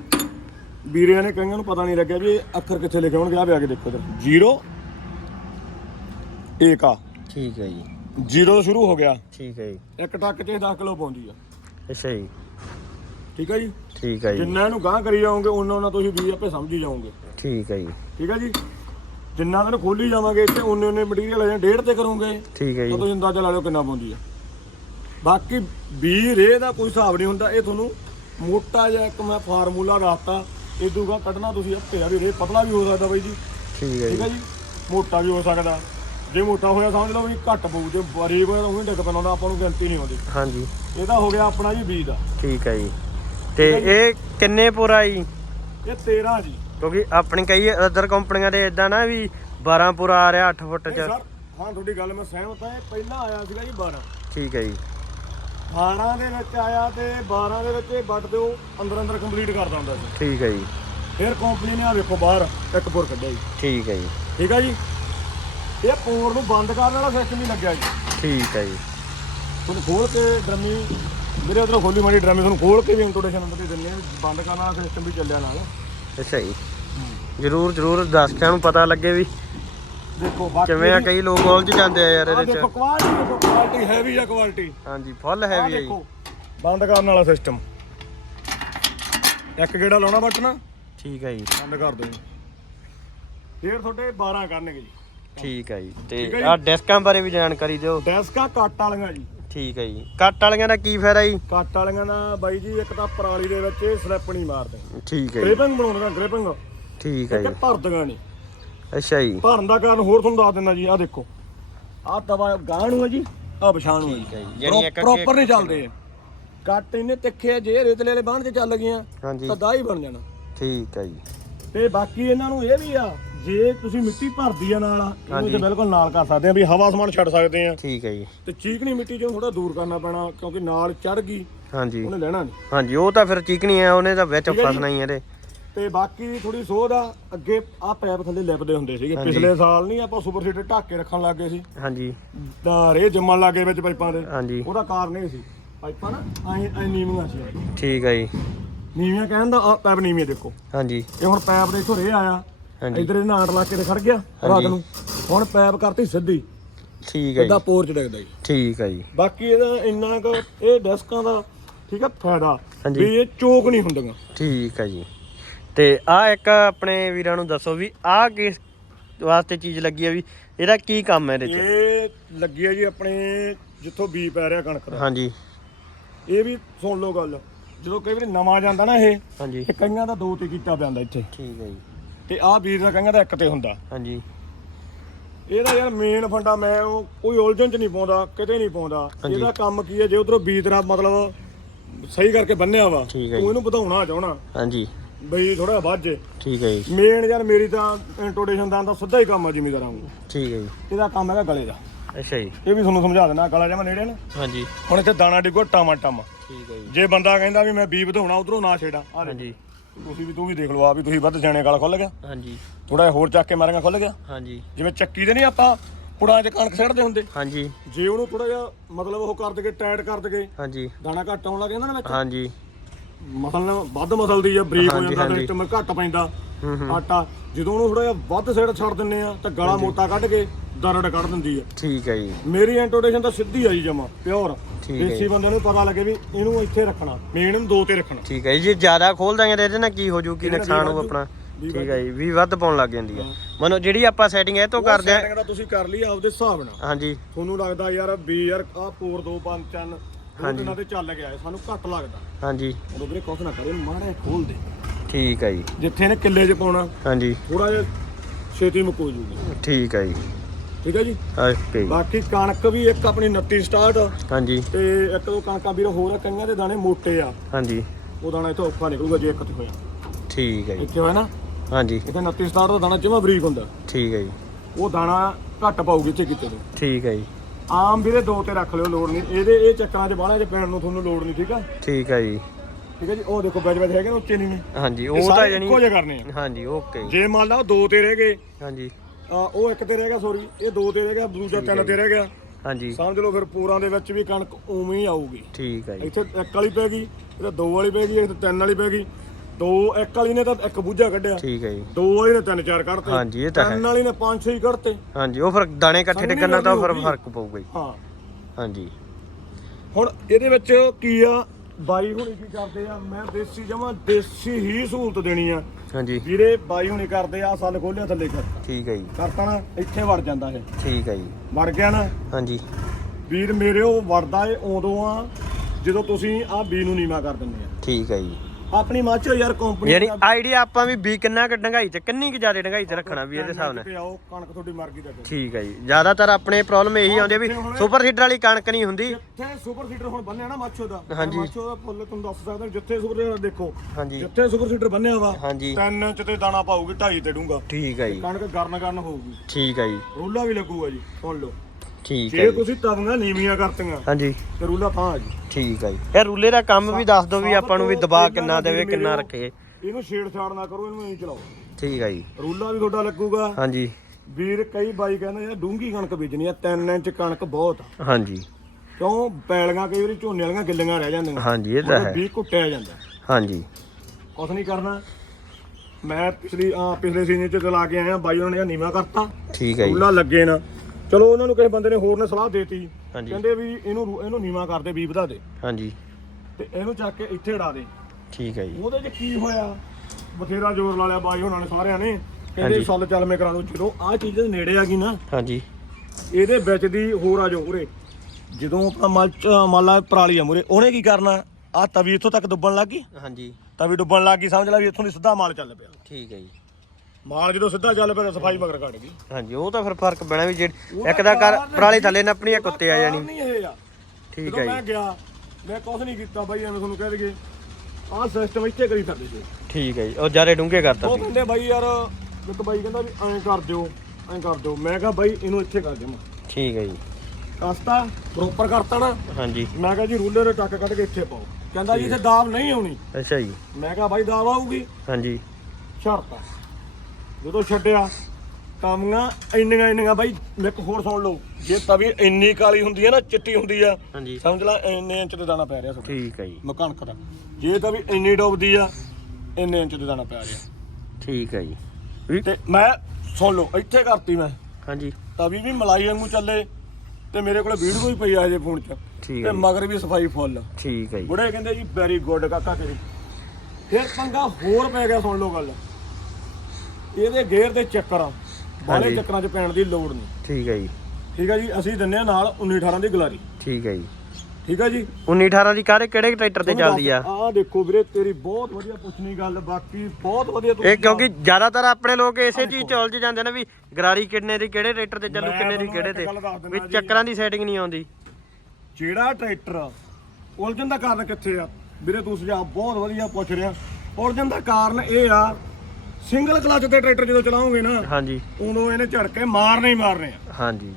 ਵੀਰਿਆਂ ਨੇ ਕਈਆਂ ਨੂੰ ਪਤਾ ਨਹੀਂ ਲੱਗਿਆ ਵੀ ਇਹ ਅੱਖਰ ਕਿੱਥੇ ਲਿਖੇ ਹੋਣਗੇ ਆ ਵੀ ਆ ਕੇ ਦੇਖੋ ਇੱਧਰ। 0 1 ਆ ਠੀਕ ਹੈ ਜੀ। 0 ਤੋਂ ਸ਼ੁਰੂ ਹੋ ਗਿਆ। ਠੀਕ ਹੈ ਜੀ। ਇੱਕ ਟੱਕ ਇਹ 10 ਕਿਲੋ ਪਹੁੰਚੀ ਆ। ਅੱਛਾ ਜੀ। ਠੀਕ ਹੈ ਜੀ? ਠੀਕ ਹੈ ਜੀ। ਜਿੰਨਾ ਇਹਨੂੰ ਗਾਂਹ ਕਰੀ ਜਾਓਗੇ ਉਹਨਾਂ ਉਹਨਾਂ ਤੁਸੀਂ ਵੀ ਆਪੇ ਸਮਝੀ ਜਾਓਗੇ। ਠੀਕ ਹੈ ਜੀ। ਠੀਕ ਹੈ ਜੀ? ਜਿੰਨਾ ਦਿਨ ਖੋਲੀ ਜਾਵਾਂਗੇ ਇੱਥੇ ਉਹਨੇ ਉਹਨੇ ਮਟੀਰੀਅਲ ਆ ਜਾਣਾ ਡੇਢ ਤੇ ਕਰੋਗੇ ਠੀਕ ਹੈ ਤਾਂ ਜੀ ਤੁਸੀਂ ਅੰਦਾਜ਼ਾ ਲਾ ਲਓ ਕਿੰਨਾ ਪਹੁੰਚੀ ਆ। ਬਾਕੀ ਬੀ ਰੇ ਦਾ ਕੋਈ ਹਿਸਾਬ ਨਹੀਂ ਹੁੰਦਾ। ਇਹ ਤੁਹਾਨੂੰ ਮੋਟਾ ਜਿਹਾ ਇੱਕ ਮੈਂ ਫਾਰਮੂਲਾ ਦੱਸਤਾ। ਇਦੂਗਾ ਕੱਢਣਾ ਤੁਸੀਂ ਆਪੇ ਆ ਵੀ ਰੇ ਪਤਲਾ ਵੀ ਹੋ ਸਕਦਾ ਬਾਈ ਜੀ। ਠੀਕ ਹੈ ਠੀਕ ਜੀ ਹੈ ਜੀ। ਮੋਟਾ ਵੀ ਹੋ ਸਕਦਾ। ਜੇ ਮੋਟਾ ਹੋਇਆ ਸਮਝ ਲਓ ਵੀ ਘੱਟ ਪਊ। ਜੇ ਬਰੀਕ ਹੋਇਆ ਤਾਂ ਉਹੀ ਡਿੱਗ ਪੈਣਾ ਆਪਾਂ ਨੂੰ ਗਿਣਤੀ ਨਹੀਂ ਆਉਂਦੀ। ਹਾਂਜੀ। ਇਹਦਾ ਹੋ ਗਿਆ ਆਪਣਾ ਜੀ ਬੀ ਦਾ। ਠੀਕ ਹੈ ਜੀ। ਤੇ ਇਹ ਕਿੰਨੇ ਪੂਰਾ ਜੀ? ਇਹ 13 ਜੀ। ਕਿਉਂਕਿ ਆਪਣੀ ਕਈ ਅਦਰ ਕੰਪਨੀਆਂ ਦੇ ਇਦਾਂ ਨਾ ਵੀ 12 ਪੂਰਾ ਆ ਰਿਹਾ 8 ਫੁੱਟ ਚ। ਹਾਂ ਤੁਹਾਡੀ ਗੱਲ ਮੈਂ ਸਹਿਮਤ ਹਾਂ। ਇਹ ਪਹਿਲਾਂ ਆਇਆ ਸੀਗਾ ਜੀ 12 ਠੀਕ ਹੈ ਜੀ। 18 ਦੇ ਵਿੱਚ ਆਇਆ ਤੇ 12 ਦੇ ਵਿੱਚ ਇਹ ਵੱਟ ਦਿਓ ਅੰਦਰ ਅੰਦਰ ਕੰਪਲੀਟ ਕਰਦਾ ਹੁੰਦਾ ਸੀ। ਠੀਕ ਹੈ ਜੀ। ਫਿਰ ਕੰਪਨੀ ਨੇ ਆ ਵੇਖੋ ਬਾਹਰ ਇੱਕ ਪੁਰ ਕੱਢਿਆ ਜੀ। ਠੀਕ ਹੈ ਜੀ। ਠੀਕ ਆ ਜੀ? ਇਹ ਪੋਰ ਨੂੰ ਬੰਦ ਕਰਨ ਵਾਲਾ ਸਿਸਟਮ ਹੀ ਲੱਗਿਆ ਜੀ। ਠੀਕ ਹੈ ਜੀ। ਤੁਹਾਨੂੰ ਖੋਲ ਕੇ ਡਰਮੀ ਮੇਰੇ ਉਧਰੋਂ ਖੋਲੀ ਮਾਰੀ ਡਰਮੀ ਤੁਹਾਨੂੰ ਖੋਲ ਕੇ ਵੀ ਇੰਟਰੋਡਕਸ਼ਨ ਅੰਦਰ ਦਿੰਦੇ ਆ ਬੰਦ ਕਰਨ ਵਾਲਾ ਸਿਸਟਮ ਵੀ ਚੱਲਿਆ ਨਾਲ। ਅੱਛਾ ਜੀ। ਜਰੂਰ ਜਰੂਰ ਦਰਸ਼ਕਾਂ ਨੂੰ ਪਤਾ ਲੱਗੇ ਵੀ ਦੇਖੋ ਬਾਕੀ ਕਿਵੇਂ ਆ ਕਈ ਲੋਕ ਉਲਝ ਜਾਂਦੇ ਆ ਯਾਰ ਆ ਇਹਦੇ ਦੇਖੋ ਚ। ਕੁਆਲਿਟੀ ਦੇਖੋ ਕੁਆਲਿਟੀ ਹੈਵੀ ਆ ਕੁਆਲਿਟੀ ਹਾਂਜੀ ਫੁੱਲ ਆ ਹੈਵੀ ਹੈ ਜੀ। ਦੇਖੋ ਬੰਦ ਕਰਨ ਵਾਲਾ ਸਿਸਟਮ ਇੱਕ ਗੇੜਾ ਲਾਉਣਾ ਬਟਨ। ਠੀਕ ਹੈ ਜੀ। ਬੰਦ ਕਰ ਦੋ ਫੇਰ ਤੁਹਾਡੇ 12 ਕਰਨਗੇ ਜੀ। ਠੀਕ ਹੈ ਜੀ। ਠੀਕ ਤੇ ਹੈ ਜੀ। ਆ ਡਿਸਕਾਂ ਬਾਰੇ ਵੀ ਜਾਣਕਾਰੀ ਦਿਓ। ਡੈਸਕਾਂ ਕੱਟ ਵਾਲੀਆਂ ਜੀ। ਠੀਕ ਹੈ ਜੀ। ਕੱਟ ਵਾਲੀਆਂ ਦਾ ਕੀ ਫਾਇਦਾ ਜੀ? ਕੱਟ ਵਾਲੀਆਂ ਦਾ ਬਾਈ ਜੀ ਇੱਕ ਤਾਂ ਪਰਾਲੀ ਦੇ ਵਿੱਚ ਸਲਿੱਪ ਨਹੀਂ ਮਾਰਦੇ। ਠੀਕ ਹੈ ਜੀ। ਗ੍ਰੇਪਿੰਗ ਬਣਾਉਂਦੀਆਂ ਗ੍ਰੇਪਿੰਗ ਠੀਕ ਹੈ ਜੀ। ਭਰਦੀਆਂ ਨਹੀਂ ਅੱਛਾ ਜੀ। ਭਰਨ ਦਾ ਕਾਰਨ ਹੋਰ ਤੁਹਾਨੂੰ ਦੱਸ ਦਿੰਦਾ ਜੀ ਆਹ ਦੇਖੋ। ਆਹ ਤਵਾ ਗਾਂ ਨੂੰ ਹੈ ਜੀ ਆਹ ਪਛਾਣ ਨੂੰ ਠੀਕ ਹੈ ਜੀ ਯਾਨੀ ਇੱਕ ਪ੍ਰੋਪਰ ਨਹੀਂ ਚੱਲਦੇ। ਕੱਟ ਇੰਨੇ ਤਿੱਖੇ ਆ ਜੇ ਰੇਤਲੇ ਵਾਲੇ ਬਾਣ 'ਚ ਚੱਲ ਗਈਆਂ ਹਾਂਜੀ। ਤਾਂ ਦਾ ਹੀ ਬਣ ਜਾਣਾ। ਠੀਕ ਹੈ ਜੀ। ਤੇ ਬਾਕੀ ਇਹਨਾਂ ਨੂੰ ਇਹ ਵੀ ਆ ਜੇ ਤੁਸੀਂ ਮਿੱਟੀ ਭਰਦੀ ਆ ਨਾਲ ਇਹਨੂੰ ਹਾਂਜੀ। ਤੇ ਬਿਲਕੁਲ ਨਾਲ ਕਰ ਸਕਦੇ ਆ ਵੀ ਹਵਾ ਸਮਾਨ ਛੱਡ ਸਕਦੇ ਆ। ਠੀਕ ਹੈ ਜੀ। ਤੇ ਚੀਕਣੀ ਮਿੱਟੀ ਚੋਂ ਥੋੜਾ ਦੂਰ ਕਰਨਾ ਪੈਣਾ ਕਿਉਂਕਿ ਨਾਲ ਚੜ ਗਈ ਹਾਂਜੀ। ਉਹਨੇ ਲੈਣਾ ਨਹੀਂ। ਹਾਂਜੀ ਉਹ ਤਾਂ ਫਿਰ ਚੀਕਣੀ ਆ ਉਹਨੇ ਤਾਂ ਵਿੱਚ ਠੀਕ ਹੈ ਜੀ। ਫਸਣਾ ਹੀ ਇਹਦੇ। ਤੇ ਬਾਕੀ ਥੋੜੀ ਸੋਧ ਆ ਅੱਗੇ ਆ ਪੈਪ ਥੱਲੇ ਲਿਪਦੇ ਹੁੰਦੇ ਸੀਗੇ। ਹਾਂਜੀ। ਪਿਛਲੇ ਸਾਲ ਨਹੀਂ ਆਪਾਂ ਸੁਪਰ ਸੀਟਰ ਢੱਕ ਕੇ ਰੱਖਣ ਲੱਗੇ ਸੀ। ਹਾਂਜੀ। ਤਾਂ ਰੇ ਜੰਮਣ ਲੱਗੇ ਵਿੱਚ ਪਾਈਪਾਂ ਦੇ। ਹਾਂਜੀ। ਉਹਦਾ ਕਾਰਨ ਇਹ ਸੀ। ਪਾਈਪਾਂ ਨਾ ਐ ਐ ਨੀਵੀਆਂ ਸੀ। ਠੀਕ ਹੈ ਜੀ। ਨੀਵੀਆਂ ਕਹਿਣ ਦਾ ਆਹ ਪੈਪ ਨੀਵੀਆਂ ਦੇਖੋ। ਹਾਂਜੀ। ਇਹ ਹੁਣ ਪੈਪ ਦੇ ਇੱਥੋਂ ਰੇ ਆਇਆ। ਹਾਂਜੀ। ਇਧਰ ਇਹਨਾਂ ਆਟ ਲਾ ਕੇ ਤੇ ਖੜ ਗਿਆ ਰਾਤ ਹਾਂਜੀ। ਨੂੰ। ਹੁਣ ਪੈਪ ਕਰਤੀ ਸਿੱਧੀ। ਠੀਕ ਹੈ ਇਹਦਾ ਜੀ ਪੋਰਚ ਡਿੱਗਦਾ ਜੀ। ਠੀਕ ਹੈ ਜੀ। ਬਾਕੀ ਇਹਦਾ ਇੰਨਾ ਕੁ ਇਹ ਡੈਸਕਾਂ ਦਾ ਠੀਕ ਆ ਫਾਇਦਾ ਹਾਂਜੀ। ਵੀ ਇਹ ਚੋਕ ਨਹੀਂ ਹੁੰਦੀਆਂ। ਠੀਕ ਹੈ ਜੀ। ਤੇ ਆ ਇੱਕ ਆਪਣੇ ਵੀਰਾਂ ਨੂੰ ਦੱਸੋ ਵੀ ਆ ਕਿਸ ਵਾਸਤੇ ਚੀਜ਼ ਲੱਗੀ ਹੈ ਵੀ ਇਹਦਾ ਕੀ ਕੰਮ ਹੈ ਇਹਦੇ ਚ? ਇਹ ਲੱਗੀ ਹੈ ਜੀ ਆਪਣੇ ਜਿੱਥੋਂ ਬੀ ਪੈ ਰਿਹਾ ਕਣਕ ਦਾ। ਹਾਂਜੀ। ਇਹ ਵੀ ਸੁਣ ਲਓ ਗੱਲ ਜਦੋਂ ਕਈ ਵਾਰੀ ਨਵਾਂ ਜਾਂਦਾ ਨਾ ਇਹ ਹਾਂਜੀ। ਇਹ ਕਈਆਂ ਦਾ ਦੋ ਤੇ ਕੀਤਾ ਪੈਂਦਾ ਇੱਥੇ। ਠੀਕ ਹੈ ਜੀ। ਤੇ ਆਹ ਵੀਰ ਦਾ ਕਈਆਂ ਦਾ ਇੱਕ ਤੇ ਹੁੰਦਾ। ਹਾਂਜੀ। ਇਹਦਾ ਯਾਰ ਮੇਨ ਫੰਡਾ ਮੈਂ ਉਹ ਕੋਈ ਉਲਝਣ ਚ ਨਹੀਂ ਪਾਉਂਦਾ ਕਿਤੇ ਨਹੀਂ ਪਾਉਂਦਾ। ਇਹਦਾ ਕੰਮ ਕੀ ਹੈ ਜੇ ਉਧਰੋਂ ਬੀਜ ਤੇਰਾ ਮਤਲਬ ਸਹੀ ਕਰਕੇ ਬੰਨਿਆ ਵਾ ਤੂੰ। ਇਹਨੂੰ ਵਧਾਉਣਾ ਚਾਹਣਾ ਹਾਂਜੀ। ਬਈ ਥੋੜਾ ਵੱਧ ਜੇ। ਠੀਕ ਹੈ ਜੀ। ਮੇਨ ਯਾਰ ਮੇਰੀ ਤਾਂ ਇੰਟਰੋਡਕਸ਼ਨ ਦਾ ਤਾਂ ਸਿੱਧਾ ਹੀ ਕੰਮ ਆ ਜ਼ਿਮੀਦਾਰਾਂ ਨੂੰ। ਠੀਕ ਹੈ ਜੀ। ਇਹਦਾ ਕੰਮ ਹੈਗਾ ਗਲੇ ਦਾ। ਅੱਛਾ ਜੀ। ਇਹ ਵੀ ਤੁਹਾਨੂੰ ਸਮਝਾ ਦੇਣਾ ਗਲਾ ਜਮਾ ਨੇੜੇ ਨਾ। ਹਾਂਜੀ। ਹੁਣ ਇੱਥੇ ਦਾਣਾ ਡਿੱਗੋ ਟਾਮਾ ਟਾਮਾ ਠੀਕ ਹੈ ਜੀ। ਜੇ ਬੰਦਾ ਕਹਿੰਦਾ ਵੀ ਮੈਂ ਬੀ ਵਧਾਉਣਾ ਉਧਰੋਂ ਨਾ ਛੇੜਾ। ਹਾਂਜੀ। ਤੁਸੀਂ ਵੀ ਤੂੰ ਵੀ ਦੇਖ ਲਓ ਆ ਵੀ ਤੁਸੀਂ ਵੱਧ ਜਾਣੇ ਗਲ ਖੁੱਲ ਗਿਆ। ਹਾਂਜੀ। ਥੋੜਾ ਜਿਹਾ ਹੋਰ ਚੱਕ ਕੇ ਮਾਰਾਂਗਾ ਖੁੱਲ ਗਿਆ। ਹਾਂਜੀ। ਜਿਵੇਂ ਚੱਕੀ ਦੇ ਨਹੀਂ ਆਪਾਂ ਪੁੜਾਂ 'ਚ ਕਣਕ ਛੱਡਦੇ ਹੁੰਦੇ। ਹਾਂਜੀ। ਜੇ ਉਹਨੂੰ ਥੋੜਾ ਜਿਹਾ ਮਤਲਬ ਉਹ ਕਰ ਦਗੇ ਟਾਈਟ ਕਰ ਦਗੇ। ਹਾਂਜੀ। ਦਾਣਾ ਘੱਟ ਆਉਣ ਲੱਗ ਜਾਂਦਾ ਨਾ ਵਿੱਚ। ਹਾਂਜੀ। ਮਸਲ ਵੱਧ ਮਸਲਦੀ ਆ ਬਰੀਕ ਹੋ ਹਾਂਜੀ, ਜਾਂਦਾ ਹਾਂਜੀ। ਸਿਸਟਮ ਘੱਟ ਪੈਂਦਾ ਹੂੰ ਹੂੰ। ਆਟਾ। ਜਦੋਂ ਉਹਨੂੰ ਥੋੜਾ ਜਿਹਾ ਵੱਧ ਸਿਰ ਛੱਡ ਦਿੰਨੇ ਆ ਤਾਂ ਗਲਾ ਮੋਟਾ ਕੱਢ ਕੇ ਦਰੜ ਕੱਢ ਦਿੰਦੀ ਆ। ਠੀਕ ਹੈ ਜੀ। ਮੇਰੀ ਇੰਟਰੋਡਕਸ਼ਨ ਤਾਂ ਸਿੱਧੀ ਆਈ ਜਮਾ ਪਿਓਰ ਠੀਕ ਹੈ ਦੇਸੀ ਬੰਦੇ ਨੂੰ ਪਤਾ ਲੱਗੇ ਵੀ ਇਹਨੂੰ ਇੱਥੇ ਰੱਖਣਾ ਮੇਨ ਨੂੰ ਦੋ ਤੇ ਰੱਖਣਾ। ਠੀਕ ਹੈ ਜੀ ਜੇ ਜ਼ਿਆਦਾ ਖੋਲ ਦਾਂਗੇ ਤੇ ਇਹਦੇ ਨਾਲ ਕੀ ਹੋ ਜੂ ਕੀ ਇਹਦੇ ਨਾਲ ਨੁਕਸਾਨ ਹੋਊ ਵਾਧੂ- ਆਪਣਾ ਵੀਹ ਠੀਕ ਹੈ ਜੀ 20 ਵੱਧ ਪਾਉਣ ਲੱਗ ਜਾਂਦੀ ਹੈ। ਮਨੋ ਜਿਹੜੀ ਆਪਾਂ ਸੈਟਿੰਗ ਇਹ ਤੋਂ ਕਰਦੇ ਆ। setting ਤਾਂ ਤੁਸੀਂ ਕਰ ਲਈ ਆਪਦੇ ਹਿਸਾਬ ਨਾਲ। ਹਾਂਜੀ। ਤੁਹਾਨੂੰ ਲੱਗਦਾ ਯਾਰ ਵੀ ਯਾਰ ਆ ਪੋਰ 2 5 ਚੰਨ ਦੋ ਦਿਨਾਂ ਤੇ ਚੱਲ ਗਿਆ ਇਹ, ਸਾਨੂੰ ਘੱਟ ਲੱਗਦਾ। ਹਾਂਜੀ। ਉਦੋਂ ਵੀਰੇ ਕੁਛ ਨਾ ਕਰੇ ਮਾੜਾ ਖੋਲ ਦੇ। ਠੀਕ ਹੈ ਜੀ। ਜਿੱਥੇ ਨੇ ਕਿੱਲੇ 'ਚ ਪਾਉਣਾ ਹਾਂਜੀ। ਥੋੜਾ ਜਿਹਾ ਛੇਤੀ ਮੁੱਕੋ ਜੂਗੀ। ਠੀਕ ਹੈ ਜੀ। ਠੀਕ ਹੈ ਜੀ? ਓਕੇ ਜੀ। ਬਾਕੀ ਕਣਕ ਵੀ ਇੱਕ ਆਪਣੀ 29 ਸਟਾਰਟ ਹਾਂਜੀ। ਤੇ ਇੱਕ ਦੋ ਕਣਕਾਂ ਵੀਰ ਹੋਰ ਆ ਕਈਆਂ ਦੇ ਦਾਣੇ ਮੋਟੇ ਆ। ਹਾਂਜੀ। ਉਹ ਦਾਣਾ ਇੱਥੋਂ ਔਖਾ ਨਿਕਲੂਗਾ ਜੇ ਇੱਕ ਤੇ ਹੋਇਆ। ਠੀਕ ਹੈ ਜੀ। ਇੱਥੇ ਹੋਇਆ ਨਾ? ਹਾਂਜੀ। ਇੱਥੇ 29 ਸਟਾਰਟ ਦਾ ਦਾਣਾ ਜਿਵੇਂ ਬਰੀਕ ਹੁੰਦਾ। ਠੀਕ ਹੈ ਜੀ। ਉਹ ਦਾਣਾ ਘੱਟ ਪਾਊਗੀ ਇੱਥੇ ਕਿਤੇ ਨੂੰ ਠੀਕ ਹੈ ਜੀ। ਆਮ ਵੀਰੇ ਦੋ ਤੇ ਰੱਖ ਲਿਓ ਲੋੜ ਨਹੀਂ। ਇਹਦੇ ਇਹ ਚੱਕਰਾਂ 'ਚ ਬਾਹਲਾ 'ਚ ਪੈਣ ਨੂੰ ਤੁਹਾਨੂੰ ਲੋੜ ਨਹੀਂ ਠੀਕ ਆ? ਠੀਕ ਹੈ ਜੀ। ਠੀਕ ਹੈ ਜੀ? ਉਹ ਦੇਖੋ ਬੈਜ ਬੈਜ ਹੈਗੇ ਨੇ ਉੱਚੇ ਨਹੀਂ ਨੇ ਹਾਂਜੀ ਇਹ ਉਹ ਤਾਂ ਜਾਨੀ ਇੱਕੋ ਜਿਹੇ ਕਰਨੇ ਆ। ਹਾਂਜੀ ਓਕੇ। ਜੀ ਮੰਨ ਲਾ ਉਹ ਦੋ ਤੇ ਰਹਿ ਗਏ ਹਾਂਜੀ। ਆ, ਉਹ ਇੱਕ ਤੇ ਰਹਿ ਗਿਆ ਸੌਰੀ ਇਹ ਦੋ ਤੇ ਰਹਿ ਗਿਆ ਦੂਜਾ ਤਿੰਨ ਤੇ ਰਹਿ ਗਿਆ। ਹਾਂਜੀ। ਸਮਝ ਲਓ ਫਿਰ ਪੂਰਾਂ ਦੇ ਵਿੱਚ ਵੀ ਕਣਕ ਉਵੇਂ ਹੀ ਆਊਗੀ। ਠੀਕ ਹੈ ਜੀ। ਇੱਥੇ ਇੱਕ ਵਾਲੀ ਪੈ ਗਈ ਇੱਥੇ ਦੋ ਵਾਲੀ ਪੈ ਗਈ ਇੱਥੇ ਤਿੰਨ ਵਾਲੀ ਪੈ ਗਈ। ਦੋ ਇੱਕ ਵਾਲੀ ਨੇ ਤਾਂ ਇੱਕ ਬੂਝਾ ਕੱਢਿਆ। ਠੀਕ ਹੈ ਜੀ। ਦੋ ਵਾਲੀ ਨੇ ਤਿੰਨ ਚਾਰ ਕੱਢਤੇ। ਹਾਂਜੀ ਇਹ ਤਾਂ ਹੈ। ਤਿੰਨ ਵਾਲੀ ਨੇ ਪੰਜ ਛੇ ਹੀ ਕੱਢਤੇ। ਹਾਂਜੀ ਉਹ ਫਿਰ ਦਾਣੇ ਇਕੱਠੇ ਡਿੱਗਣ ਨਾਲ ਤਾਂ ਫਿਰ। ਫ਼ਰਕ ਪਊਗਾ ਜੀ। ਹਾਂ। ਹਾਂਜੀ। ਹੁਣ ਇਹਦੇ ਵਿੱਚ ਕੀ ਆ? ਬਾਈ ਹੁਣੀ ਕੀ ਕਰਦੇ ਆ? ਮੈਂ ਦੇਸੀ ਜਮਾ ਦੇਸੀ ਹੀ ਸਹੂਲਤ ਦੇਣੀ ਆ। ਹਾਂਜੀ। ਵੀਰੇ ਬਾਈ ਹੁਣੀ ਕਰਦੇ ਆ ਸੱਲ ਖੋਲਿਆ ਥੱਲੇ ਕਰ। ਠੀਕ ਹੈ ਜੀ। ਕਰਤਾ ਨਾ ਇੱਥੇ ਵੜ ਜਾਂਦਾ ਇਹ। ਠੀਕ ਹੈ ਜੀ। ਵੜ ਗਿਆ ਨਾ? ਹਾਂਜੀ। ਵੀਰ ਮੇਰੇ ਉਹ ਵੜਦਾ ਏ ਉਦੋਂ ਆ ਜਦੋਂ ਤੁਸੀਂ ਆ ਬੀ ਨੂੰ ਨੀਵਾ ਕਰ ਦਿੰਦੇ ਆ। ਠੀਕ ਹੈ ਜੀ। ਆਪਣੀ ਮਾਚੋ ਯਾਰ ਕੰਪਨੀ ਯਾਨੀ ਆਈਡੀਆ ਆਪਾਂ ਵੀ ਵੀ ਕਿੰਨਾ ਕਿ ਡੰਗਾਈ ਚ ਕਿੰਨੀ ਕਿ ਜ਼ਿਆਦਾ ਡੰਗਾਈ ਚ ਰੱਖਣਾ ਵੀ ਇਹਦੇ ਹਿਸਾਬ ਨਾਲ। ਆਓ ਕਣਕ ਤੁਹਾਡੀ ਮਰਜ਼ੀ ਦਾ ਕਰੋ। ਠੀਕ ਹੈ ਜੀ। ਜ਼ਿਆਦਾਤਰ ਆਪਣੇ ਪ੍ਰੋਬਲਮ ਇਹੀ ਆਉਂਦੀ ਆ ਵੀ ਸੁਪਰ ਸੀਡਰ ਵਾਲੀ ਕਣਕ ਨਹੀਂ ਹੁੰਦੀ। ਜਿੱਥੇ ਸੁਪਰ ਸੀਡਰ ਹੁਣ ਬੰਨਿਆ ਨਾ ਮਾਚੋ ਦਾ ਹਾਂਜੀ। ਮਾਚੋ ਦਾ ਫੁੱਲ ਤੁਹਾਨੂੰ ਦੱਸ ਸਕਦਾ ਜਿੱਥੇ ਸੁਪਰ ਸੀਡਰ ਦੇਖੋ ਹਾਂਜੀ। ਜਿੱਥੇ ਸੁਪਰ ਸੀਡਰ ਬੰਨਿਆ ਵਾ ਹਾਂਜੀ। 3 ਇੰਚ ਤੇ ਦਾਣਾ ਪਾਊਗੀ 2.5 ਤੇ ਡੂੰਗਾ ਠੀਕ ਹੈ ਜੀ। ਕਣਕ ਗਰਨ ਗਰਨ ਹੋਊਗੀ। ਠੀਕ ਹੈ ਜੀ। ਰੂਲਾ ਵੀ ਲੱਗੂਗਾ ਜੀ ਸੁਣ ਲਓ ਠੀਕ ਹੈ ਜੇ। ਜੀ ਤੁਸੀਂ ਤਵੀਆਂ ਨੀਵੀਆਂ ਕਰਤੀਆਂ ਹਾਂਜੀ। ਤੇ ਰੂਲਾ ਤਾਂ ਆ ਜੀ। ਠੀਕ ਹੈ ਜੀ। ਇਹ ਰੂਲੇ ਦਾ ਕੰਮ ਵੀ ਦੱਸ ਦਿਓ ਵੀ ਆਪਾਂ ਨੂੰ ਵੀ ਦਬਾਅ ਕਿੰਨਾ ਦੇਵੇ ਕਿੰਨਾ ਰੱਖੇ। ਇਹਨੂੰ ਛੇੜ ਛਾੜ ਨਾ ਕਰੋ ਇਹਨੂੰ ਐਂ ਚਲਾਓ। ਠੀਕ ਹੈ ਜੀ। ਰੂਲਾ ਵੀ ਤੁਹਾਡਾ ਲੱਗੂਗਾ। ਹਾਂਜੀ। ਵੀਰ ਕਈ ਬਾਈ ਕਹਿੰਦੇ ਯਾਰ ਡੂੰਗੀ ਕਣਕ ਬੀਜਣੀ ਆ 3 ਇੰਚ ਕਣਕ ਬਹੁਤ ਆ। ਹਾਂਜੀ। ਕਿਉਂ? ਪੈਲੀਆਂ ਕਈ ਵਾਰੀ ਝੋਨੇ ਵਾਲੀਆਂ ਗਿੱਲੀਆਂ ਰਹਿ ਜਾਂਦੀਆਂ। ਹਾਂਜੀ ਇਹ ਤਾਂ ਹੈ। ਵੀ ਕੁੱਟਿਆ ਜਾਂਦਾ। ਹਾਂਜੀ। ਕੁਛ ਨਹੀਂ ਕਰਨਾ। ਮੈਂ ਪਿਛਲੀ ਆ ਪਿਛਲੇ ਸੀਜ਼ਨ ਚ ਚਲਾ ਕੇ ਆਇਆ ਬਾਈ ਉਹਨਾਂ ਨੇ ਨੀਵਾ ਕਰਤਾ। ਠੀਕ ਹੈ ਜੀ। ਰੂਲਾ ਲੱਗੇ ਨਾ। ਚਲੋ ਉਹਨਾਂ ਨੂੰ ਕਿਸੇ ਬੰਦੇ ਨੇ ਹੋਰ ਨੇ ਸਲਾਹ ਦੇਤੀ। ਹਾਂਜੀ। ਕਹਿੰਦੇ ਵੀ ਇਹਨੂੰ ਰੂ- ਇਹਨੂੰ ਨੀਵਾ ਕਰਦੇ ਵੀ ਵਧਾ ਦੇ। ਹਾਂਜੀ। ਤੇ ਇਹਨੂੰ ਚੱਕ ਕੇ ਇੱਥੇ ਡਾ ਦੇ। ਠੀਕ ਹੈ ਜੀ। ਉਹਦੇ 'ਚ ਕੀ ਹੋਇਆ? ਬਥੇਰਾ ਜ਼ੋਰ ਲਾ ਲਿਆ ਬਾਈ ਉਹਨਾਂ ਨੇ ਸਾਰਿਆਂ ਨੇ। ਕਹਿੰਦੇ ਹਾਂਜੀ। ਸੱਲ ਚੱਲ ਮੈਂ ਕਰਾ ਦੂੰ। ਜਦੋਂ ਆਹ ਚੀਜ਼ ਦੇ ਨੇੜੇ ਆ ਗਈ ਨਾ ਹਾਂਜੀ। ਇਹਦੇ ਵਿੱਚ ਦੀ ਹੋਰ ਆ ਜਾਓ ਉਰੇ। ਜਦੋਂ ਆਪਣਾ ਮਲਚ ਮਾਲਾ ਪਰਾਲੀ ਆ ਮੁਰੇ ਉਹਨੇ ਕੀ ਕਰਨਾ? ਆ ਤਵੀ ਇੱਥੋਂ ਤੱਕ ਡੁੱਬਣ ਲੱਗ ਗਈ? ਹਾਂਜੀ। ਤਵੀ ਡੁੱਬਣ ਲੱਗ ਗਈ ਸਮਝ ਲੈ ਵੀ ਇੱਥੋਂ ਦੀ ਸਿੱਧਾ ਮਾਲ ਚੱਲ ਪਿਆ। ਠੀਕ ਹੈ ਜੀ। ਮਾਲ ਜਦੋਂ ਸਿੱਧਾ ਚੱਲ ਪਿਆ ਤਾਂ ਸਫ਼ਾਈ ਮਗਰ ਕੱਢ ਗਈ। ਹਾਂਜੀ ਉਹ ਤਾਂ ਫਿਰ ਫ਼ਰਕ ਪੈਣਾ ਵੀ ਜਿਹੜੀ ਇੱਕ ਦਾ ਕਰ ਪਰਾਲੀ ਥੱਲੇ ਨੱਪਣੀ ਆ ਕੁੱਤੇ ਆ ਜਾਣੀ। ਨਹੀਂ ਇਹ ਆ। ਠੀਕ ਹੈ ਮੈਂ ਜੀ। ਗਿਆ ਮੈਂ ਕੁਝ ਨਹੀਂ ਕੀਤਾ ਬਾਈ ਐਵੇਂ ਤੁਹਾਨੂੰ ਕਹਿ ਦਈਏ। ਆਹ ਸਿਸਟਮ ਇੱਥੇ ਕਰੀ ਸਕਦੇ ਸੀ। ਠੀਕ ਹੈ ਜੀ ਉਹ ਜਾਰੇ ਡੂੰਘੇ ਕਰਤਾ ਉਹ ਸੀ। ਕਹਿੰਦੇ ਬਾਈ ਯਾਰ ਇੱਕ ਬਾਈ ਕਹਿੰਦਾ ਵੀ ਐਂ ਕਰ ਦਿਓ ਐਂ ਕਰ ਦਿਓ। ਮੈਂ ਕਿਹਾ ਬਾਈ ਇਹਨੂੰ ਇੱਥੇ ਕਰ ਦੇਵਾਂ। ਠੀਕ ਹੈ ਜੀ। ਕਸਤਾ ਪ੍ਰੋਪਰ ਕਰਤਾ ਨਾ। ਹਾਂਜੀ। ਮੈਂ ਕਿਹਾ ਜੀ ਰੂਲਰ ਟੱਕ ਕੱਢ ਕੇ ਇੱਥੇ ਪਾਓ। ਕਹਿੰਦਾ ਜੀ ਇੱਥੇ ਦਾਬ ਨਹੀਂ ਆਉਣੀ। ਅੱਛਾ ਜੀ। ਮੈਂ ਕਿਹਾ ਬਾਈ ਦਾਬ ਆਊਗੀ। ਹਾਂਜੀ। ਸ਼ਰਤ ਆ। ਜਦੋਂ ਛੱਡਿਆ ਕਾਮੀਆਂ ਇੰਨੀਆਂ ਇੰਨੀਆਂ ਬਾਈ ਇੱਕ ਹੋਰ ਸੁਣ ਲਓ। ਜੇ ਤਵੀ ਇੰਨੀ ਕਾਲੀ ਹੁੰਦੀ ਹੈ ਨਾ ਚਿੱਟੀ ਹੁੰਦੀ ਆ ਹਾਂਜੀ। ਸਮਝ ਲੈ ਇੰਨੇ ਇੰਚ ਦੇ ਦਾਣਾ ਪੈ ਰਿਹਾ ਤੁਹਾਡੇ। ਠੀਕ ਹੈ ਜੀ। ਮਕਣਕ ਦਾ। ਜੇ ਤਵੀ ਇੰਨੀ ਡੁੱਬਦੀ ਆ ਇੰਨੇ ਇੰਚ ਦੇ ਦਾਣਾ ਪੈ ਰਿਹਾ। ਠੀਕ ਹੈ ਜੀ। ਵੀ ਤੇ ਮੈਂ ਸੁਣ ਲਓ ਇੱਥੇ ਕਰਤੀ ਮੈਂ। ਹਾਂਜੀ। ਤਵੀ ਵੀ ਮਲਾਈ ਵਾਂਗੂ ਚੱਲੇ ਤੇ ਮੇਰੇ ਕੋਲ ਵੀਡੀਓ ਵੀ ਪਈ ਆ ਜੇ ਫੋਨ 'ਚ। ਠੀਕ ਤੇ ਹੈ ਜੀ। ਮਗਰ ਵੀ ਸਫ਼ਾਈ ਫੁੱਲ। ਠੀਕ ਹੈ ਜੀ। ਬੁੜੇ ਕਹਿੰਦੇ ਜੀ ਵੈਰੀ ਗੁੱਡ ਕਾਕਾ ਤੇਰੀ। ਫਿਰ ਪੰਗਾ ਹੋਰ ਪੈ ਗਿਆ ਸੁਣ ਲਓ ਗੱਲ। ਇਹਦੇ ਗੇਅਰ ਦੇ ਚੱਕਰ ਬਾਲੇ। ਚੱਕਰਾਂ 'ਚ ਪੈਣ ਦੀ ਲੋੜ ਨਹੀਂ। ਠੀਕ ਹੈ ਜੀ। ਠੀਕ ਹੈ ਜੀ ਅਸੀਂ ਦਿੰਨੇ ਆ ਨਾਲ 19 18 ਦੀ ਗਲਾਰੀ। ਠੀਕ ਹੈ ਜੀ। ਠੀਕ ਹੈ ਜੀ? 19 18 ਦੀ ਕਾਰੇ ਕਿਹੜੇ ਟਰੈਕਟਰ ਤੇ ਚੱਲਦੀ ਆ? ਆਹ ਦੇਖੋ ਵੀਰੇ ਤੇਰੀ ਬਹੁਤ ਵਧੀਆ ਪੁੱਛਣੀ ਗੱਲ ਬਾਕੀ ਬਹੁਤ ਵਧੀਆ ਇਹ ਕਿਉਂਕਿ ਜ਼ਿਆਦਾਤਰ ਆਪਣੇ ਲੋਕ ਇਸੇ ਚੀਜ਼ ਚ ਉਲਝ ਜਾਂਦੇ ਨੇ ਵੀ ਗਰਾਰੀ ਕਿੰਨੇ ਦੀ ਕਿਹੜੇ ਟਰੈਕਟਰ ਤੇ ਚੱਲੂ ਕਿੰਨੇ ਦੀ ਕਿਹੜੇ ਤੇ। ਵੀ। ਚੱਕਰਾਂ ਦੀ ਸੈਟਿੰਗ ਨਹੀਂ ਆਉਂਦੀ। ਜਿਹੜਾ ਟਰੈਕਟਰ ਉਲਝਣ ਦਾ ਕਾਰਨ ਕਿੱਥੇ ਆ? ਵੀਰੇ ਤੂੰ ਸੁਝਾਅ ਬਹੁਤ ਵਧੀਆ ਪੁੱਛ ਰਿਹਾ ਉਲਝਣ ਦਾ ਕਾਰਨ ਇਹ ਆ ਸਿੰਗਲ ਕਲਚ ਤੇ ਟਰੈਕਟਰ ਜਦੋਂ ਚਲਾਉਂਗੇ ਨਾ ਹਾਂਜੀ। ਉਦੋਂ ਇਹਨੇ ਝੜਕੇ ਮਾਰਨੇ ਹੀ ਮਾਰਨੇ ਆ। ਹਾਂਜੀ।